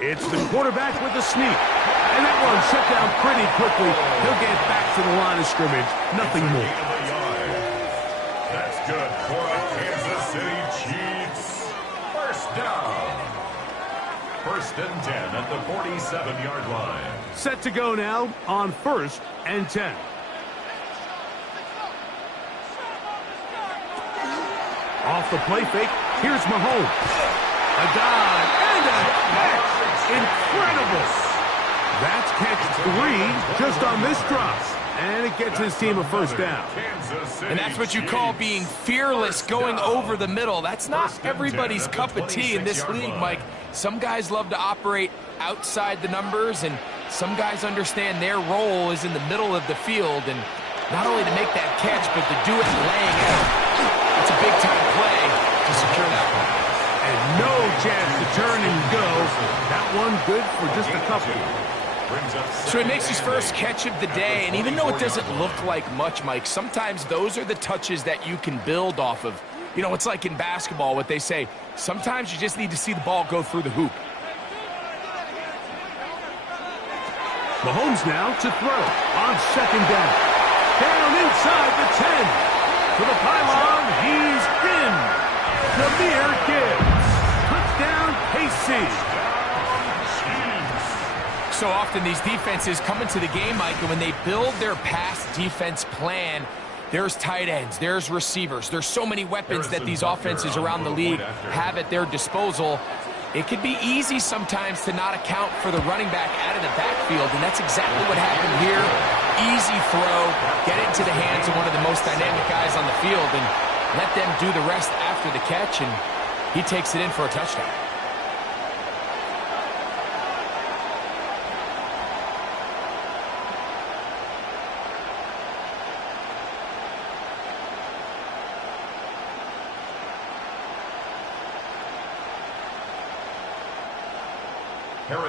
It's the quarterback with the sneak. And that one shut down pretty quickly. He'll get back to the line of scrimmage. Nothing more. That's good for the Kansas City Chiefs. First down. 1st and 10 at the 47-yard line. Set to go now on 1st and 10. Off the play fake, here's Mahomes. A dive and a catch. Incredible. That's catch 3 just on this drop. And it gets his team a first down. And that's what you call being fearless, going over the middle. That's not everybody's cup of tea in this league, Mike. Some guys love to operate outside the numbers, and some guys understand their role is in the middle of the field, and not only to make that catch, but to do it laying out. It's a big-time play to secure that one. And no chance to turn and go. That one good for just a couple. So he makes his first catch of the day, and even though it doesn't look like much, Mike, sometimes those are the touches that you can build off of. You know, it's like in basketball, what they say, sometimes you just need to see the ball go through the hoop. Mahomes now to throw on 2nd down. Down inside the 10. To the pylon, he's in. Jahmyr Gibbs. Touchdown, KC. So often these defenses come into the game, Mike, and when they build their pass defense plan, there's tight ends, there's receivers. There's so many weapons that these offenses around the league have at their disposal. It could be easy sometimes to not account for the running back out of the backfield, and that's exactly what happened here. Easy throw, get it into the hands of one of the most dynamic guys on the field, and let them do the rest after the catch, and he takes it in for a touchdown.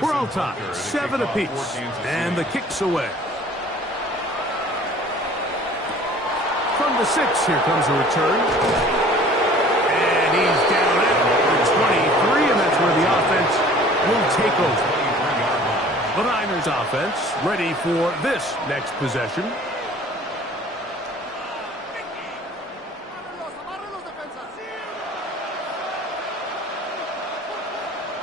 We're all tied, 7 apiece, and the kick's away. From the 6, here comes a return. And he's down at the 23, and that's where the offense will take over. The Niners offense ready for this next possession.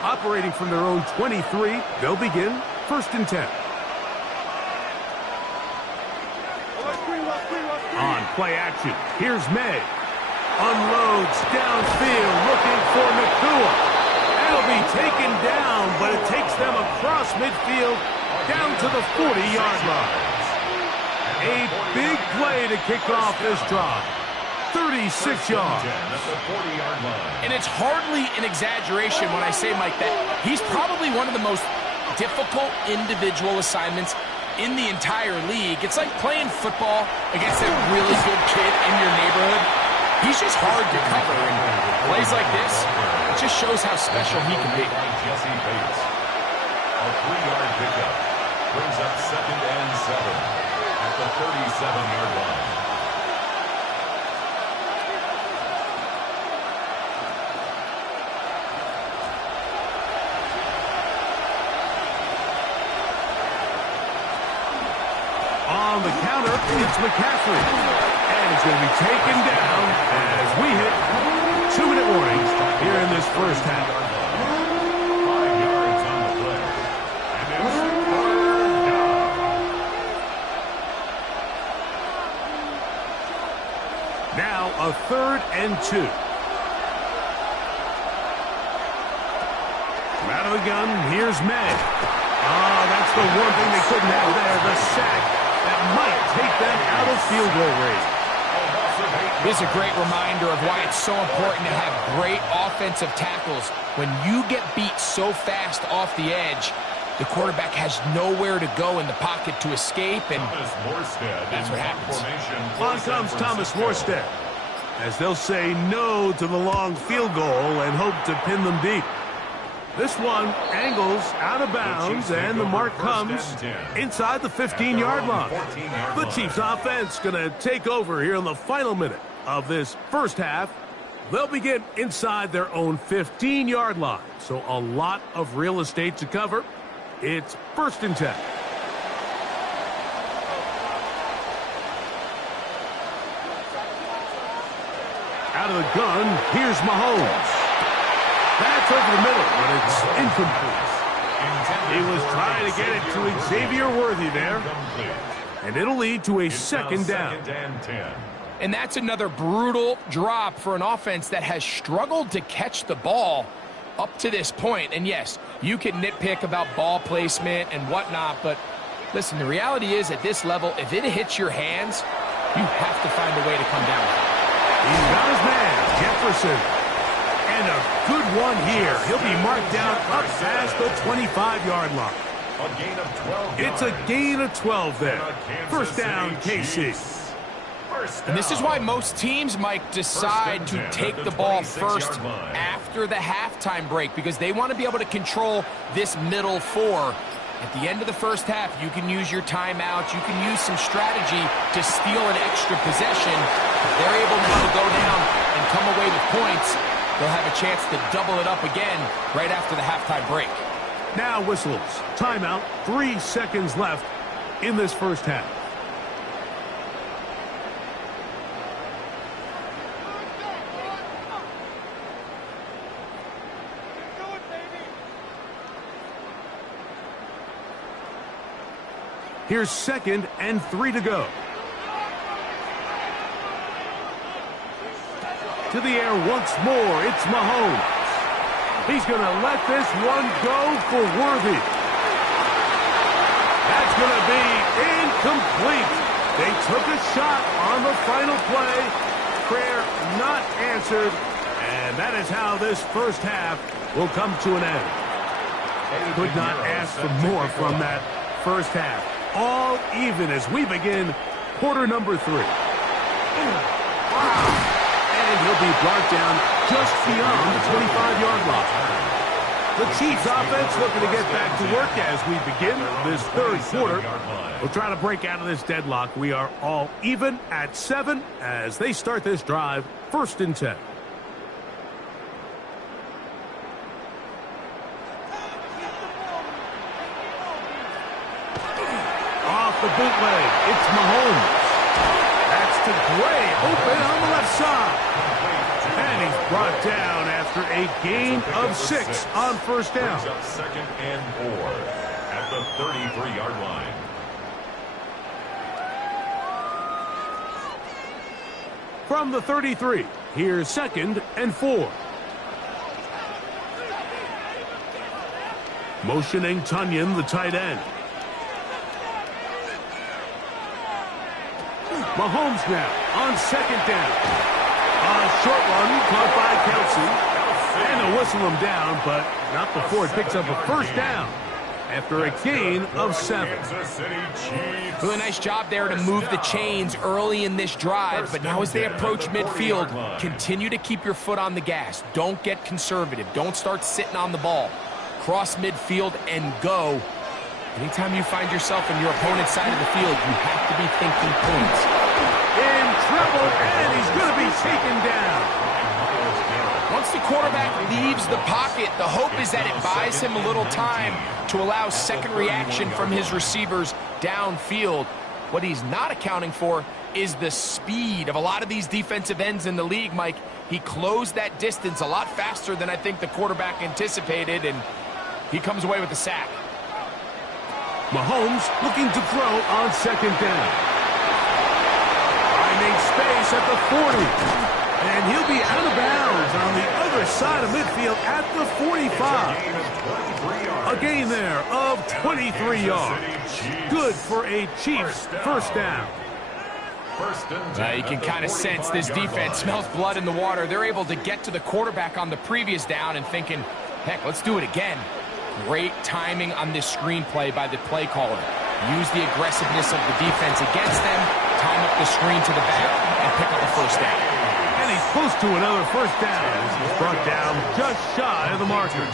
Operating from their own 23, they'll begin 1st and 10. On play action, here's May. Unloads downfield, looking for Nacua. It'll be taken down, but it takes them across midfield down to the 40-yard line. A big play to kick off this drive. 36 yards. And it's hardly an exaggeration when I say, Mike, that he's probably one of the most difficult individual assignments in the entire league. It's like playing football against a really good kid in your neighborhood. He's just hard to cover, and plays like this, it just shows how special he can be. Jesse Bates. A 3-yard pickup brings up 2nd and 7 at the 37-yard line. On the counter, it's McCaffrey. And he's going to be taken down as we hit 2-minute warning here in this first half. 5 yards on the play. And it's 3rd down. Now a 3rd and 2. From out of the gun, here's May. Oh, that's the one thing they couldn't have there, the sack. That might take them out of field goal range. This is a great reminder of why it's so important to have great offensive tackles. When you get beat so fast off the edge, the quarterback has nowhere to go in the pocket to escape, and that's what happens. On comes Thomas Morstead, as they'll say no to the long field goal and hope to pin them deep. This one angles out of bounds, and the mark comes inside the 15-yard line. The Chiefs offense going to take over here in the final minute of this first half. They'll begin inside their own 15-yard line, so a lot of real estate to cover. It's 1st and 10. Out of the gun, here's Mahomes. That's over the middle, but it's incomplete. He was trying to get it to Xavier Worthy there. And it'll lead to a 2nd down. And that's another brutal drop for an offense that has struggled to catch the ball up to this point. And yes, you can nitpick about ball placement and whatnot, but listen, the reality is at this level, if it hits your hands, you have to find a way to come down with it. He's got his man, Jefferson. And a good one here. He'll be marked down up past the 25-yard line. A gain of 12 It's a gain of 12 there. 1st down, KC. And this is why most teams, Mike, decide to take the ball first after the halftime break, because they want to be able to control this middle 4. At the end of the first half, you can use your timeouts. You can use some strategy to steal an extra possession. If they're able now to go down and come away with points, they'll have a chance to double it up again right after the halftime break. Now whistles. Timeout. 3 seconds left in this first half. Here's 2nd and 3 to go. To the air once more, it's Mahomes. He's going to let this one go for Worthy. That's going to be incomplete. They took a shot on the final play. Prayer not answered. And that is how this first half will come to an end. Could not ask for more from that first half. All even as we begin quarter number 3. Wow. And he'll be brought down just beyond the 25-yard line. The Chiefs offense looking to get back to work as we begin this third quarter. We'll try to break out of this deadlock. We are all even at 7 as they start this drive, 1st and 10. Off the bootleg, it's Mahomes. That's to Gray, open on the left side. And he's brought down after a gain of 6 on first down. 2nd and 4 at the 33-yard line. From the 33, here's 2nd and 4. Motioning Tunyon, the tight end. Mahomes now on 2nd down. A short one caught by Kelsey. And they'll whistle him down, but not before it picks up a first down after a gain of 7. Really nice job there to move the chains early in this drive, but now as they approach midfield, continue to keep your foot on the gas. Don't get conservative. Don't start sitting on the ball. Cross midfield and go. Anytime you find yourself on your opponent's side of the field, you have to be thinking points. In trouble, and he's going to be taken down. Once the quarterback leaves the pocket, the hope is that it buys him a little time to allow second reaction from his receivers downfield. What he's not accounting for is the speed of a lot of these defensive ends in the league, Mike. He closed that distance a lot faster than I think the quarterback anticipated, and he comes away with the sack. Mahomes looking to throw on 2nd down. Finding space at the 40. And he'll be out of bounds on the other side of midfield at the 45. A gain there of 23 yards. Good for a Chiefs first down. You can kind of sense this defense smells blood in the water. They're able to get to the quarterback on the previous down and thinking, heck, let's do it again. Great timing on this screenplay by the play caller. Use the aggressiveness of the defense against them, time up the screen to the back, and pick up a first down. And he's close to another first down. He's brought down just shy of the marker.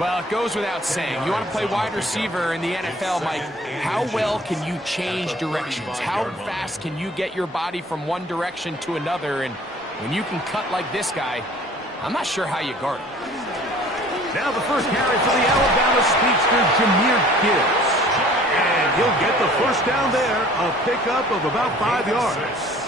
Well, it goes without saying. You want to play wide receiver in the NFL, Mike, how well can you change directions? How fast can you get your body from one direction to another? And when you can cut like this guy, I'm not sure how you guard him. Now the first carry for the Alabama speedster, Jahmyr Gibbs. And he'll get the first down there, a pickup of about 5 yards.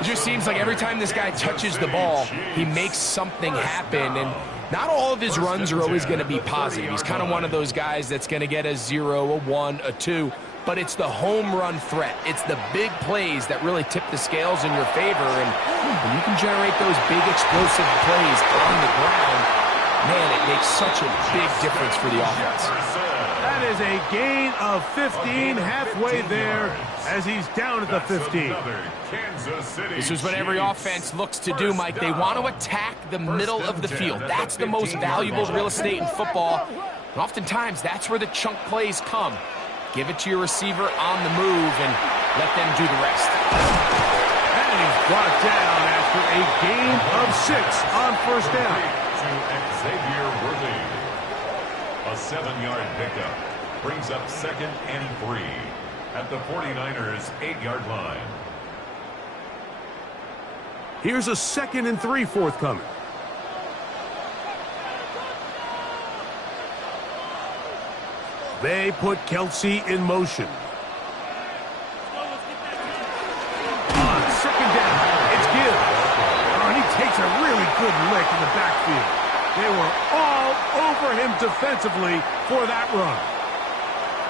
It just seems like every time this guy touches the ball, he makes something happen. And not all of his runs are always going to be positive. He's kind of one of those guys that's going to get a 0, a 1, a 2. But it's the home run threat. It's the big plays that really tip the scales in your favor. And when you can generate those big explosive plays on the ground, man, it makes such a big difference for the offense. That is a gain of 15, halfway there as he's down at the 15. This is what every offense looks to do, Mike. They want to attack the middle of the field. That's the most valuable real estate in football. And oftentimes, that's where the chunk plays come. Give it to your receiver on the move and let them do the rest. And he's brought down after a gain of 6 on first down. Xavier Worthy. A 7-yard pickup brings up 2nd and 3 at the 49ers 8-yard line. Here's a 2nd and 3 forthcoming. They put Kelsey in motion. On 2nd down, it's Gibbs. Oh, he takes a really good lick in the backfield. They were all over him defensively for that run.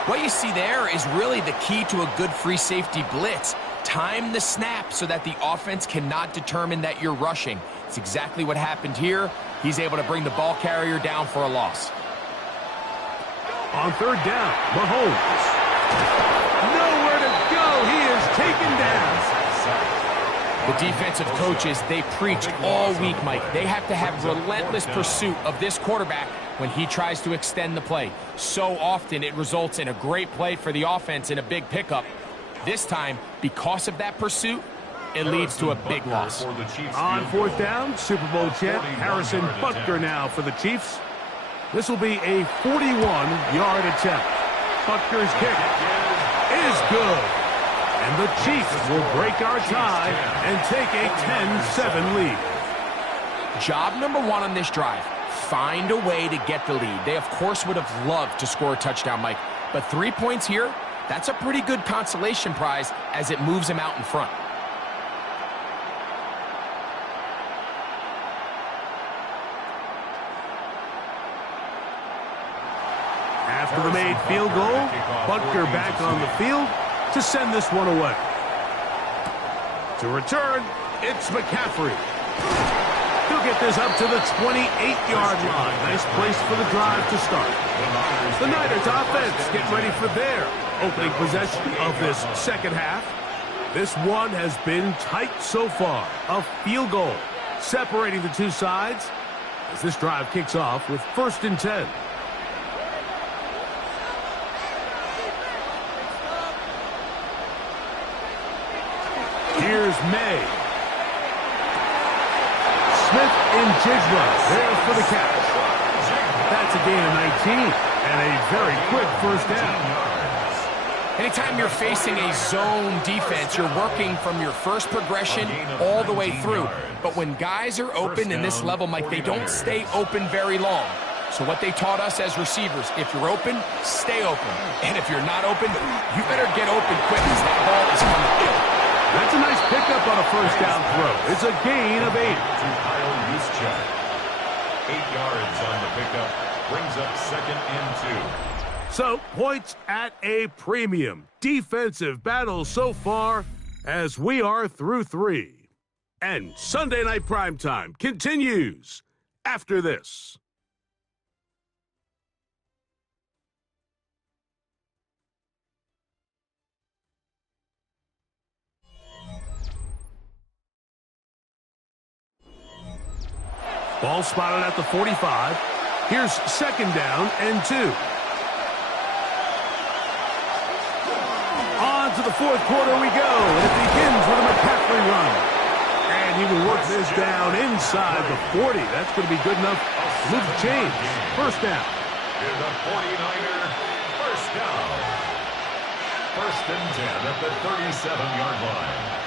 What you see there is really the key to a good free safety blitz. time the snap so that the offense cannot determine that you're rushing. It's exactly what happened here. He's able to bring the ball carrier down for a loss. On third down, Mahomes. Nowhere to go. He is taken down. The defensive coaches, they preach all week, Mike. They have to have relentless pursuit of this quarterback when he tries to extend the play. So often it results in a great play for the offense and a big pickup. This time, because of that pursuit, it leads to a big loss. On fourth down, Super Bowl champ Harrison Butker now for the Chiefs. This will be a 41-yard attempt. Butker's kick is good. And the Chiefs will break our tie and take a 10-7 lead. Job number one on this drive, find a way to get the lead. They, of course, would have loved to score a touchdown, Mike. But 3 points here, that's a pretty good consolation prize as it moves them out in front. After the made field goal, Butker back on the field to send this one away. To return, it's McCaffrey. He'll get this up to the 28-yard line. Nice place for the drive to start. The Niners offense getting ready for their opening possession of this second half. This one has been tight so far. A field goal separating the two sides as this drive kicks off with 1st and 10. Here's May. Smith and Jigba there for the catch. That's a gain of 19 and a very quick first down. Anytime you're facing a zone defense, you're working from your first progression all the way through. But when guys are open in this level, Mike, they don't stay open very long. So what they taught us as receivers, if you're open, stay open. And if you're not open, you better get open quick as that ball is coming. That's a nice pickup on a first down throw. It's a gain of 8. To Kyle Juszczyk. 8 yards on the pickup. Brings up 2nd and 2. So, points at a premium. Defensive battle so far as we are through 3. And Sunday Night Primetime continues after this. Ball spotted at the 45. Here's 2nd down and 2. On to the 4th quarter we go. And it begins with a McCaffrey run. And he will work this down inside the 40. That's going to be good enough to move the chains. First down. In the 49er, first down. 1st and 10 at the 37-yard line.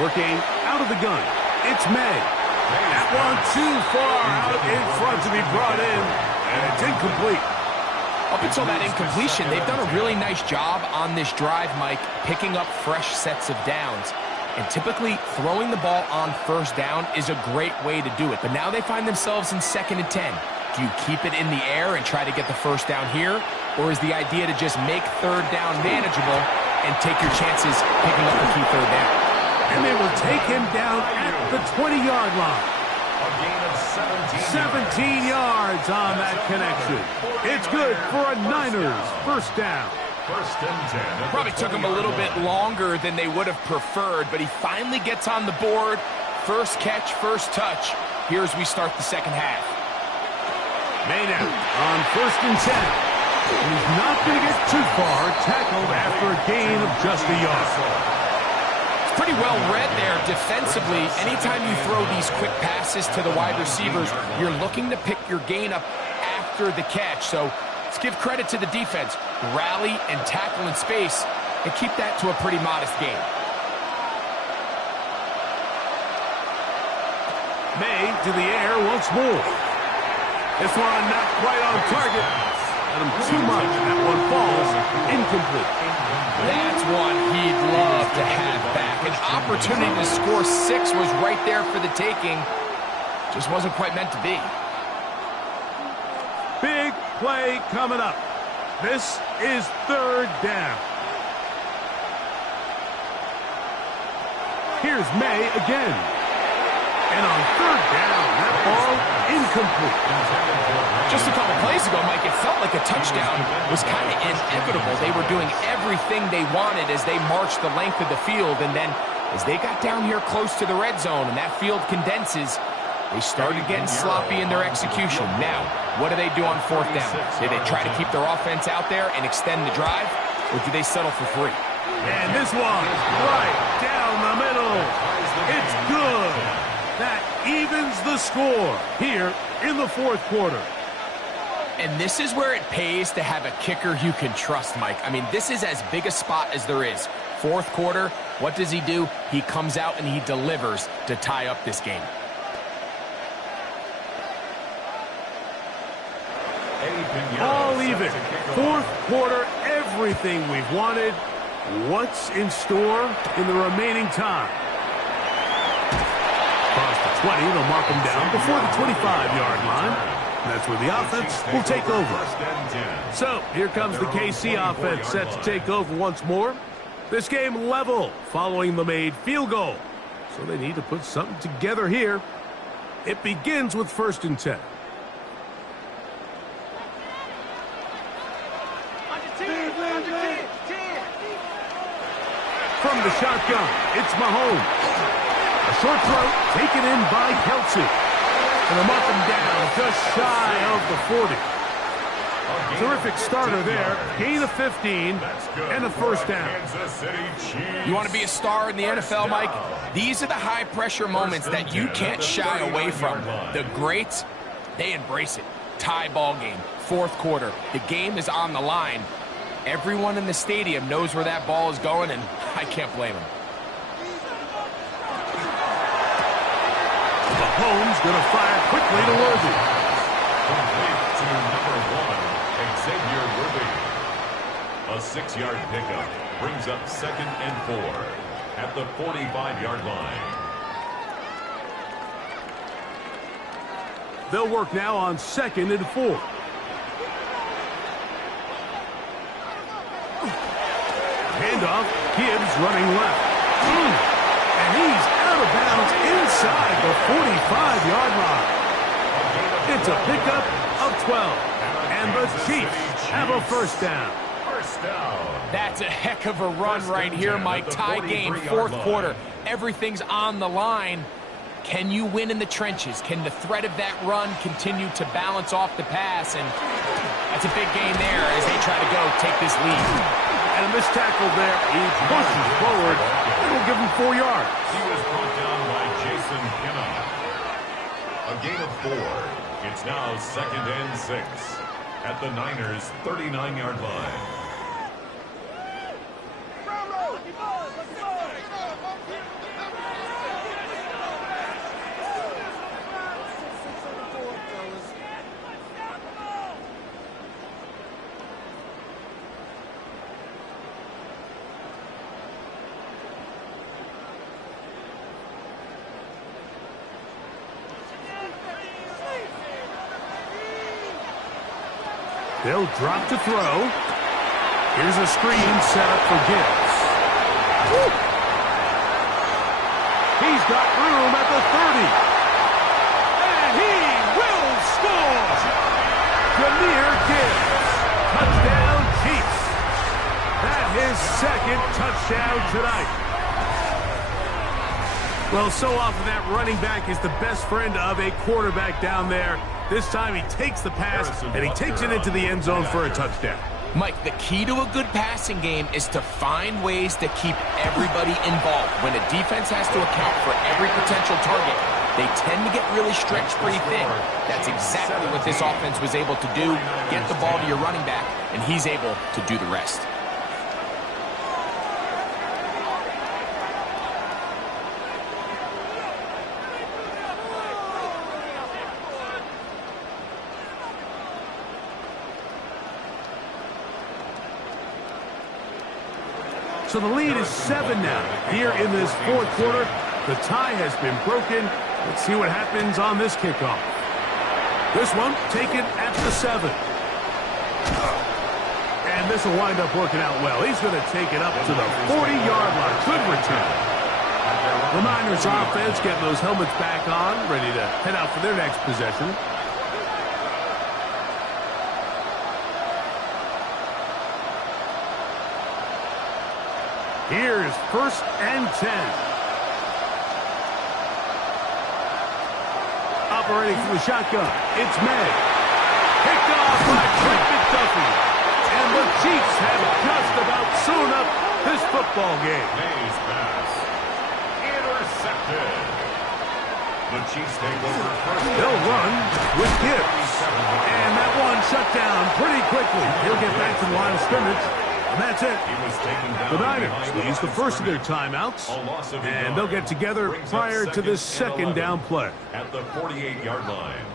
Working out of the gun. It's May. That one too far out in front to be brought in. And it's incomplete. Up until that incompletion, they've done a really nice job on this drive, Mike, picking up fresh sets of downs. And typically, throwing the ball on first down is a great way to do it. But now they find themselves in 2nd and 10. Do you keep it in the air and try to get the first down here? Or is the idea to just make 3rd down manageable and take your chances picking up the key 3rd down? And they will take him down at the 20-yard line. A gain of 17 yards on that connection. It's good for a Niners first down. 1st and 10. Probably took him a little bit longer than they would have preferred, but he finally gets on the board. First catch, first touch. Here as we start the second half. May now on 1st and 10. He's not going to get too far. Tackled after a gain of just a yard. Pretty well read there defensively. Anytime you throw these quick passes to the wide receivers, you're looking to pick your gain up after the catch. So let's give credit to the defense. Rally and tackle in space and keep that to a pretty modest gain. May to the air once more. This one not quite on target. Got him too much. That one falls incomplete. That's one he'd love to have back. An opportunity to score 6 was right there for the taking. Just wasn't quite meant to be. play coming up. This is third down. Here's May again. And on third down, that ball incomplete. Just a couple plays ago, Mike, it felt like a touchdown was kind of inevitable. They were doing everything they wanted as they marched the length of the field. And then as they got down here close to the red zone and that field condenses, they started getting sloppy in their execution. Now, what do they do on fourth down? Do they try to keep their offense out there and extend the drive, or do they settle for 3? And this one, right down the middle. It's good. That evens the score here in the fourth quarter. And this is where it pays to have a kicker you can trust, Mike. I mean, this is as big a spot as there is. Fourth quarter, what does he do? He comes out and he delivers to tie up this game. All even. Fourth quarter, everything we've wanted. What's in store in the remaining time? Across the 20, they'll mark them down before the 25-yard line. That's where the offense will take over. So, here comes the KC offense set to take over once more. This game level following the made field goal. So they need to put something together here. It begins with 1st and 10. From the shotgun, it's Mahomes. A short throw taken in by Kelsey. And they'll mark him down just shy of the 40. Terrific starter there. Gain of 15 and a first down. You want to be a star in the NFL, Mike? These are the high-pressure moments that you can't shy away from. The greats, they embrace it. Tie ball game, fourth quarter. The game is on the line. Everyone in the stadium knows where that ball is going, and I can't blame him. Mahomes going to fire quickly to Worthy. Complete to number 1, Xavier Worthy. A 6-yard pickup brings up 2nd and 4 at the 45-yard line. They'll work now on 2nd and 4. Handoff, Gibbs running left. And he's out of bounds inside the 45-yard line. It's a pickup of 12. And the Chiefs have a first down. That's a heck of a run right here, Mike. Tie game, fourth quarter. Everything's on the line. Can you win in the trenches? Can the threat of that run continue to balance off the pass? And that's a big game there as they try to go take this lead. And a missed tackle there. He pushes forward. It'll give him 4 yards. He was brought down by Jason Kenna. A gain of 4. It's now 2nd and 6 at the Niners' 39-yard line. They'll drop to throw. Here's a screen set up for Gibbs. He's got room at the 30. And he will score! Jahmyr Gibbs. Touchdown, Chiefs. That's his 2nd touchdown tonight. Well, so often that running back is the best friend of a quarterback down there. This time he takes the pass and he takes it into the end zone for a touchdown. Mike, the key to a good passing game is to find ways to keep everybody involved. When a defense has to account for every potential target, they tend to get really stretched pretty thin. That's exactly what this offense was able to do. Get the ball to your running back, and he's able to do the rest. So the lead is 7 now. Here in this fourth quarter, the tie has been broken. Let's see what happens on this kickoff. This one taken at the 7. And this will wind up working out well. He's going to take it up to the 40-yard line. Good return. The Niners offense getting those helmets back on, ready to head out for their next possession. Here's 1st and 10. Operating from the shotgun, it's May. Picked off by Trent McDuffie. And the Chiefs have just about sewn up this football game. May's pass. Intercepted. The Chiefs take over first. They'll run with Gibbs. And that one shut down pretty quickly. He'll get back to the line of scrimmage. And that's it. The Niners will use the first of their timeouts, and they'll get together prior to this 2nd down play. At the 48-yard line.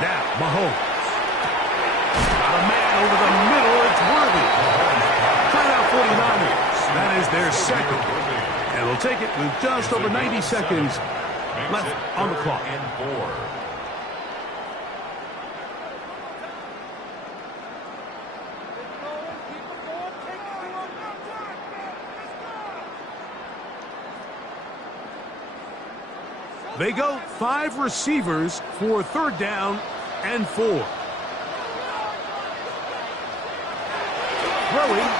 Now, Mahomes. Got a man over the middle. It's Worthy. Timeout 49ers. That is their 2nd. And they'll take it with just over 90 seconds left on the clock. They go 5 receivers for 3rd down and 4. Throwing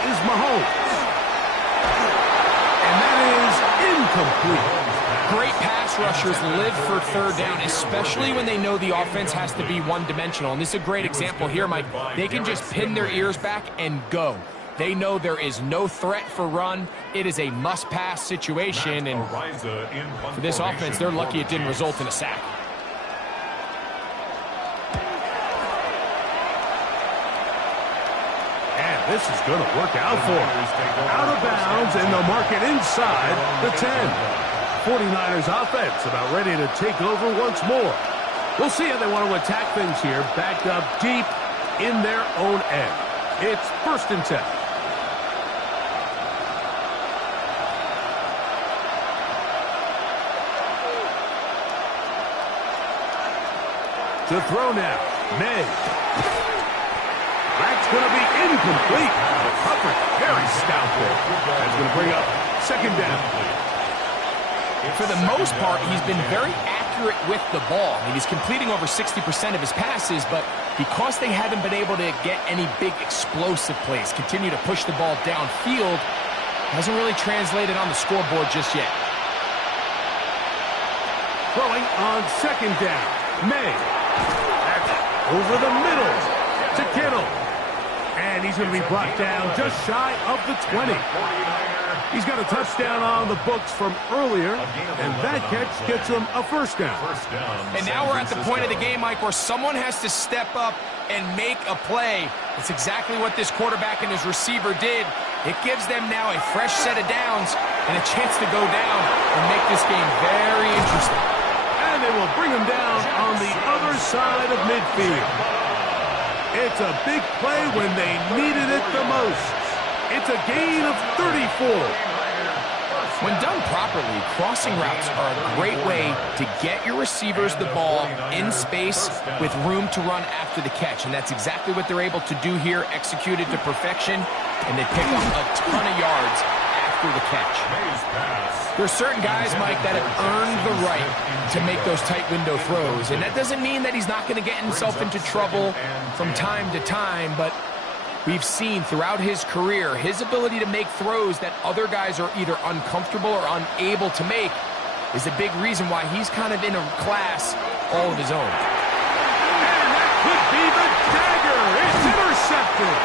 is Mahomes. And that is incomplete. Great pass rushers live for 3rd down, especially when they know the offense has to be one-dimensional. And this is a great example here, Mike. They can just pin their ears back and go. They know there is no threat for run. It is a must-pass situation, and for this offense, they're lucky it didn't result in a sack. And this is going to work out for them. Out of bounds, and they'll mark it inside the 10. 49ers offense about ready to take over once more. We'll see how they want to attack things here, backed up deep in their own end. It's 1st and 10. To throw now, May. That's going to be incomplete. Hubbard, very stout there. That's going to bring up 2nd down. For the most part, he's been very accurate with the ball. I mean, he's completing over 60% of his passes, but because they haven't been able to get any big explosive plays, continue to push the ball downfield, hasn't really translated on the scoreboard just yet. Throwing on 2nd down, May. That's over the middle to Kittle. And he's going to be brought down just shy of the 20. He's got a touchdown on the books from earlier, and that catch gets him a 1st down. And now we're at the point of the game, Mike, where someone has to step up and make a play. It's exactly what this quarterback and his receiver did. It gives them now a fresh set of downs and a chance to go down and make this game very interesting. And they will bring him down on the other side of midfield. It's a big play when they needed it the most. It's a gain of 34. When done properly, crossing routes are a great way to get your receivers the ball in space with room to run after the catch. And that's exactly what they're able to do here, executed to perfection, and they pick up a ton of yards after the catch. There are certain guys, Mike, that have earned the right to make those tight window throws. And that doesn't mean that he's not going to get himself into trouble from time to time, but we've seen throughout his career his ability to make throws that other guys are either uncomfortable or unable to make is a big reason why he's kind of in a class all of his own. And that could be the dagger. It's intercepted.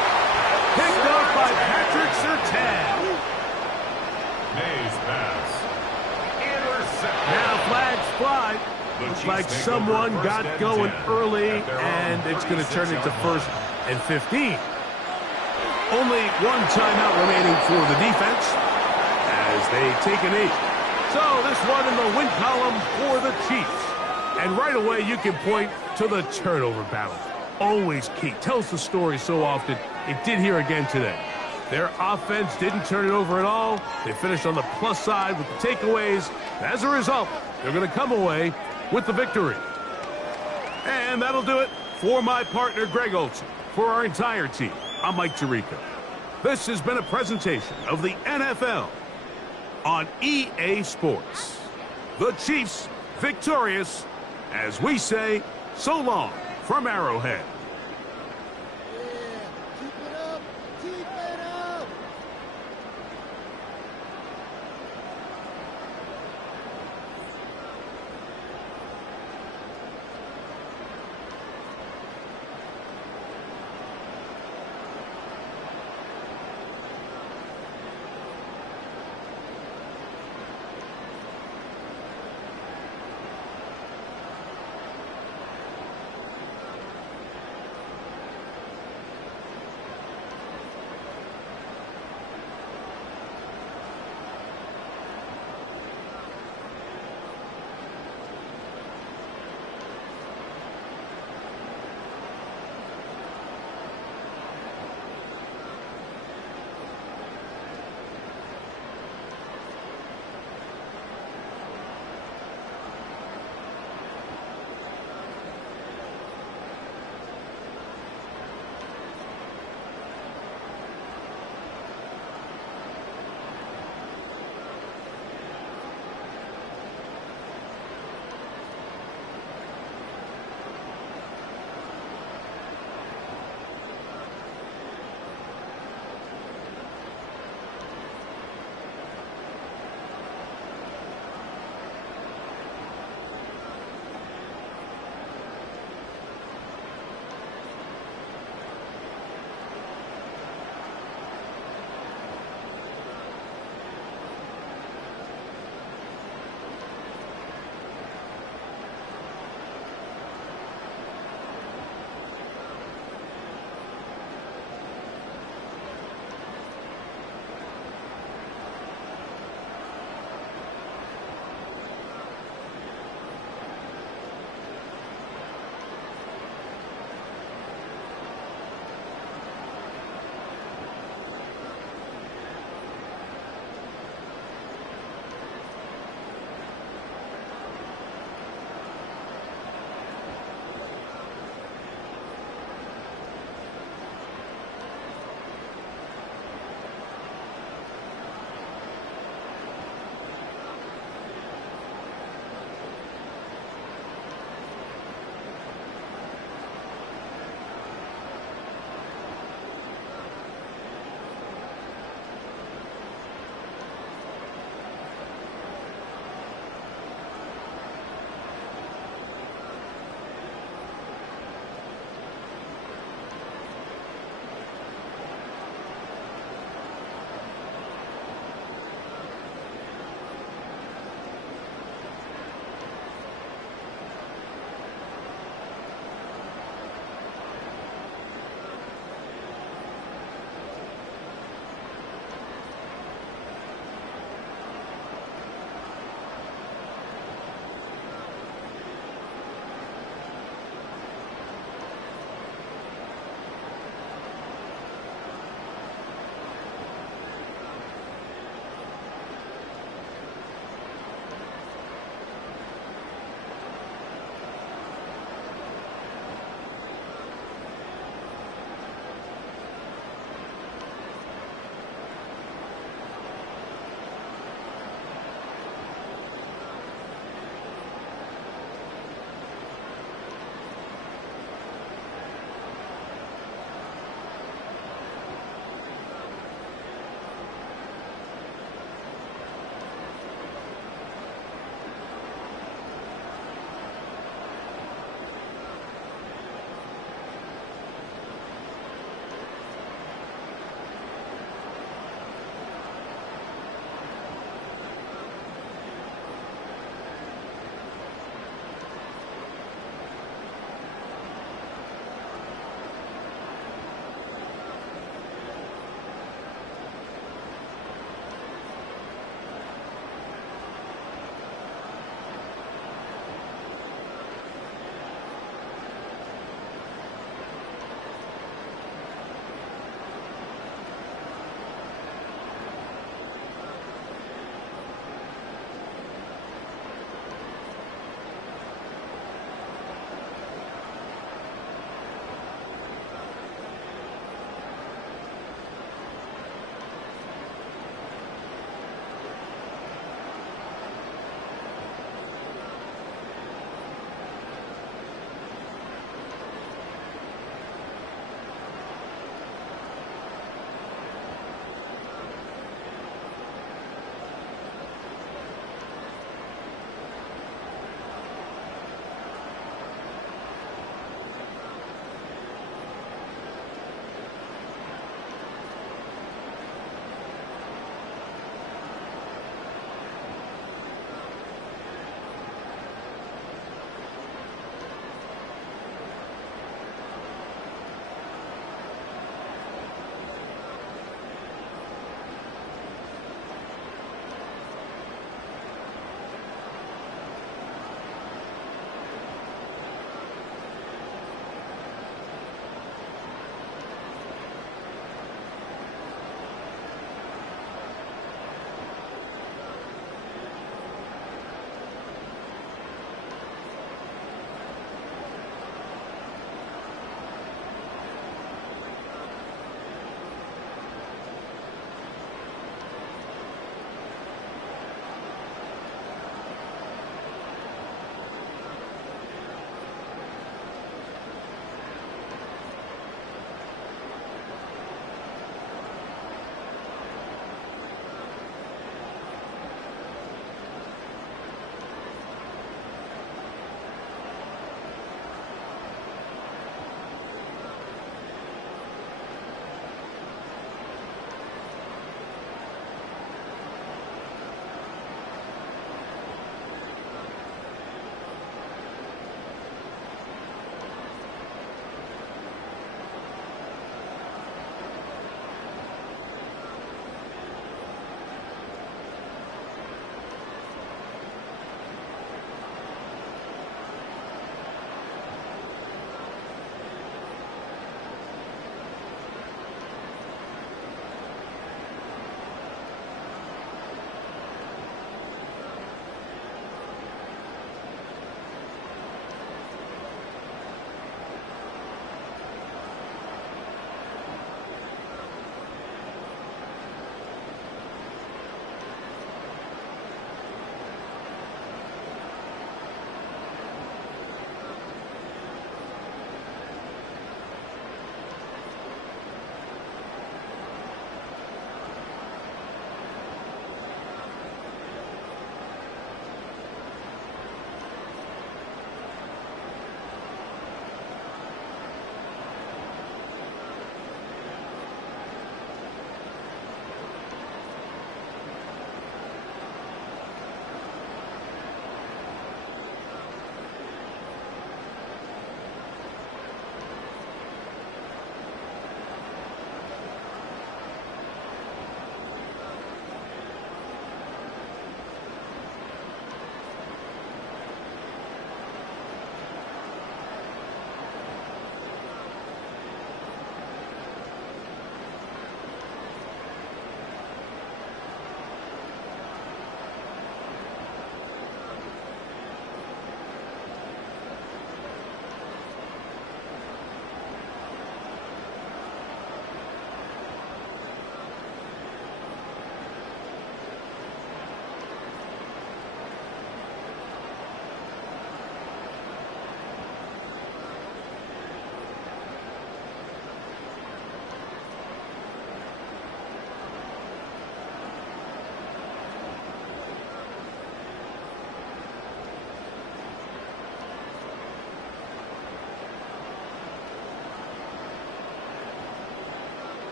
Picked up by Patrick Surtain. May's pass. Intercepted. Now flags fly. Looks like someone got going early, and it's going to turn into 1st and 15. Only one timeout remaining for the defense as they take a knee. So this one in the win column for the Chiefs. And right away you can point to the turnover battle. always key. Tells the story so often. It did here again today. Their offense didn't turn it over at all. They finished on the plus side with the takeaways. As a result, they're going to come away with the victory. And that'll do it for my partner, Greg Olson. For our entire team, I'm Mike Tirico. This has been a presentation of the NFL on EA Sports. The Chiefs victorious, as we say, so long from Arrowhead.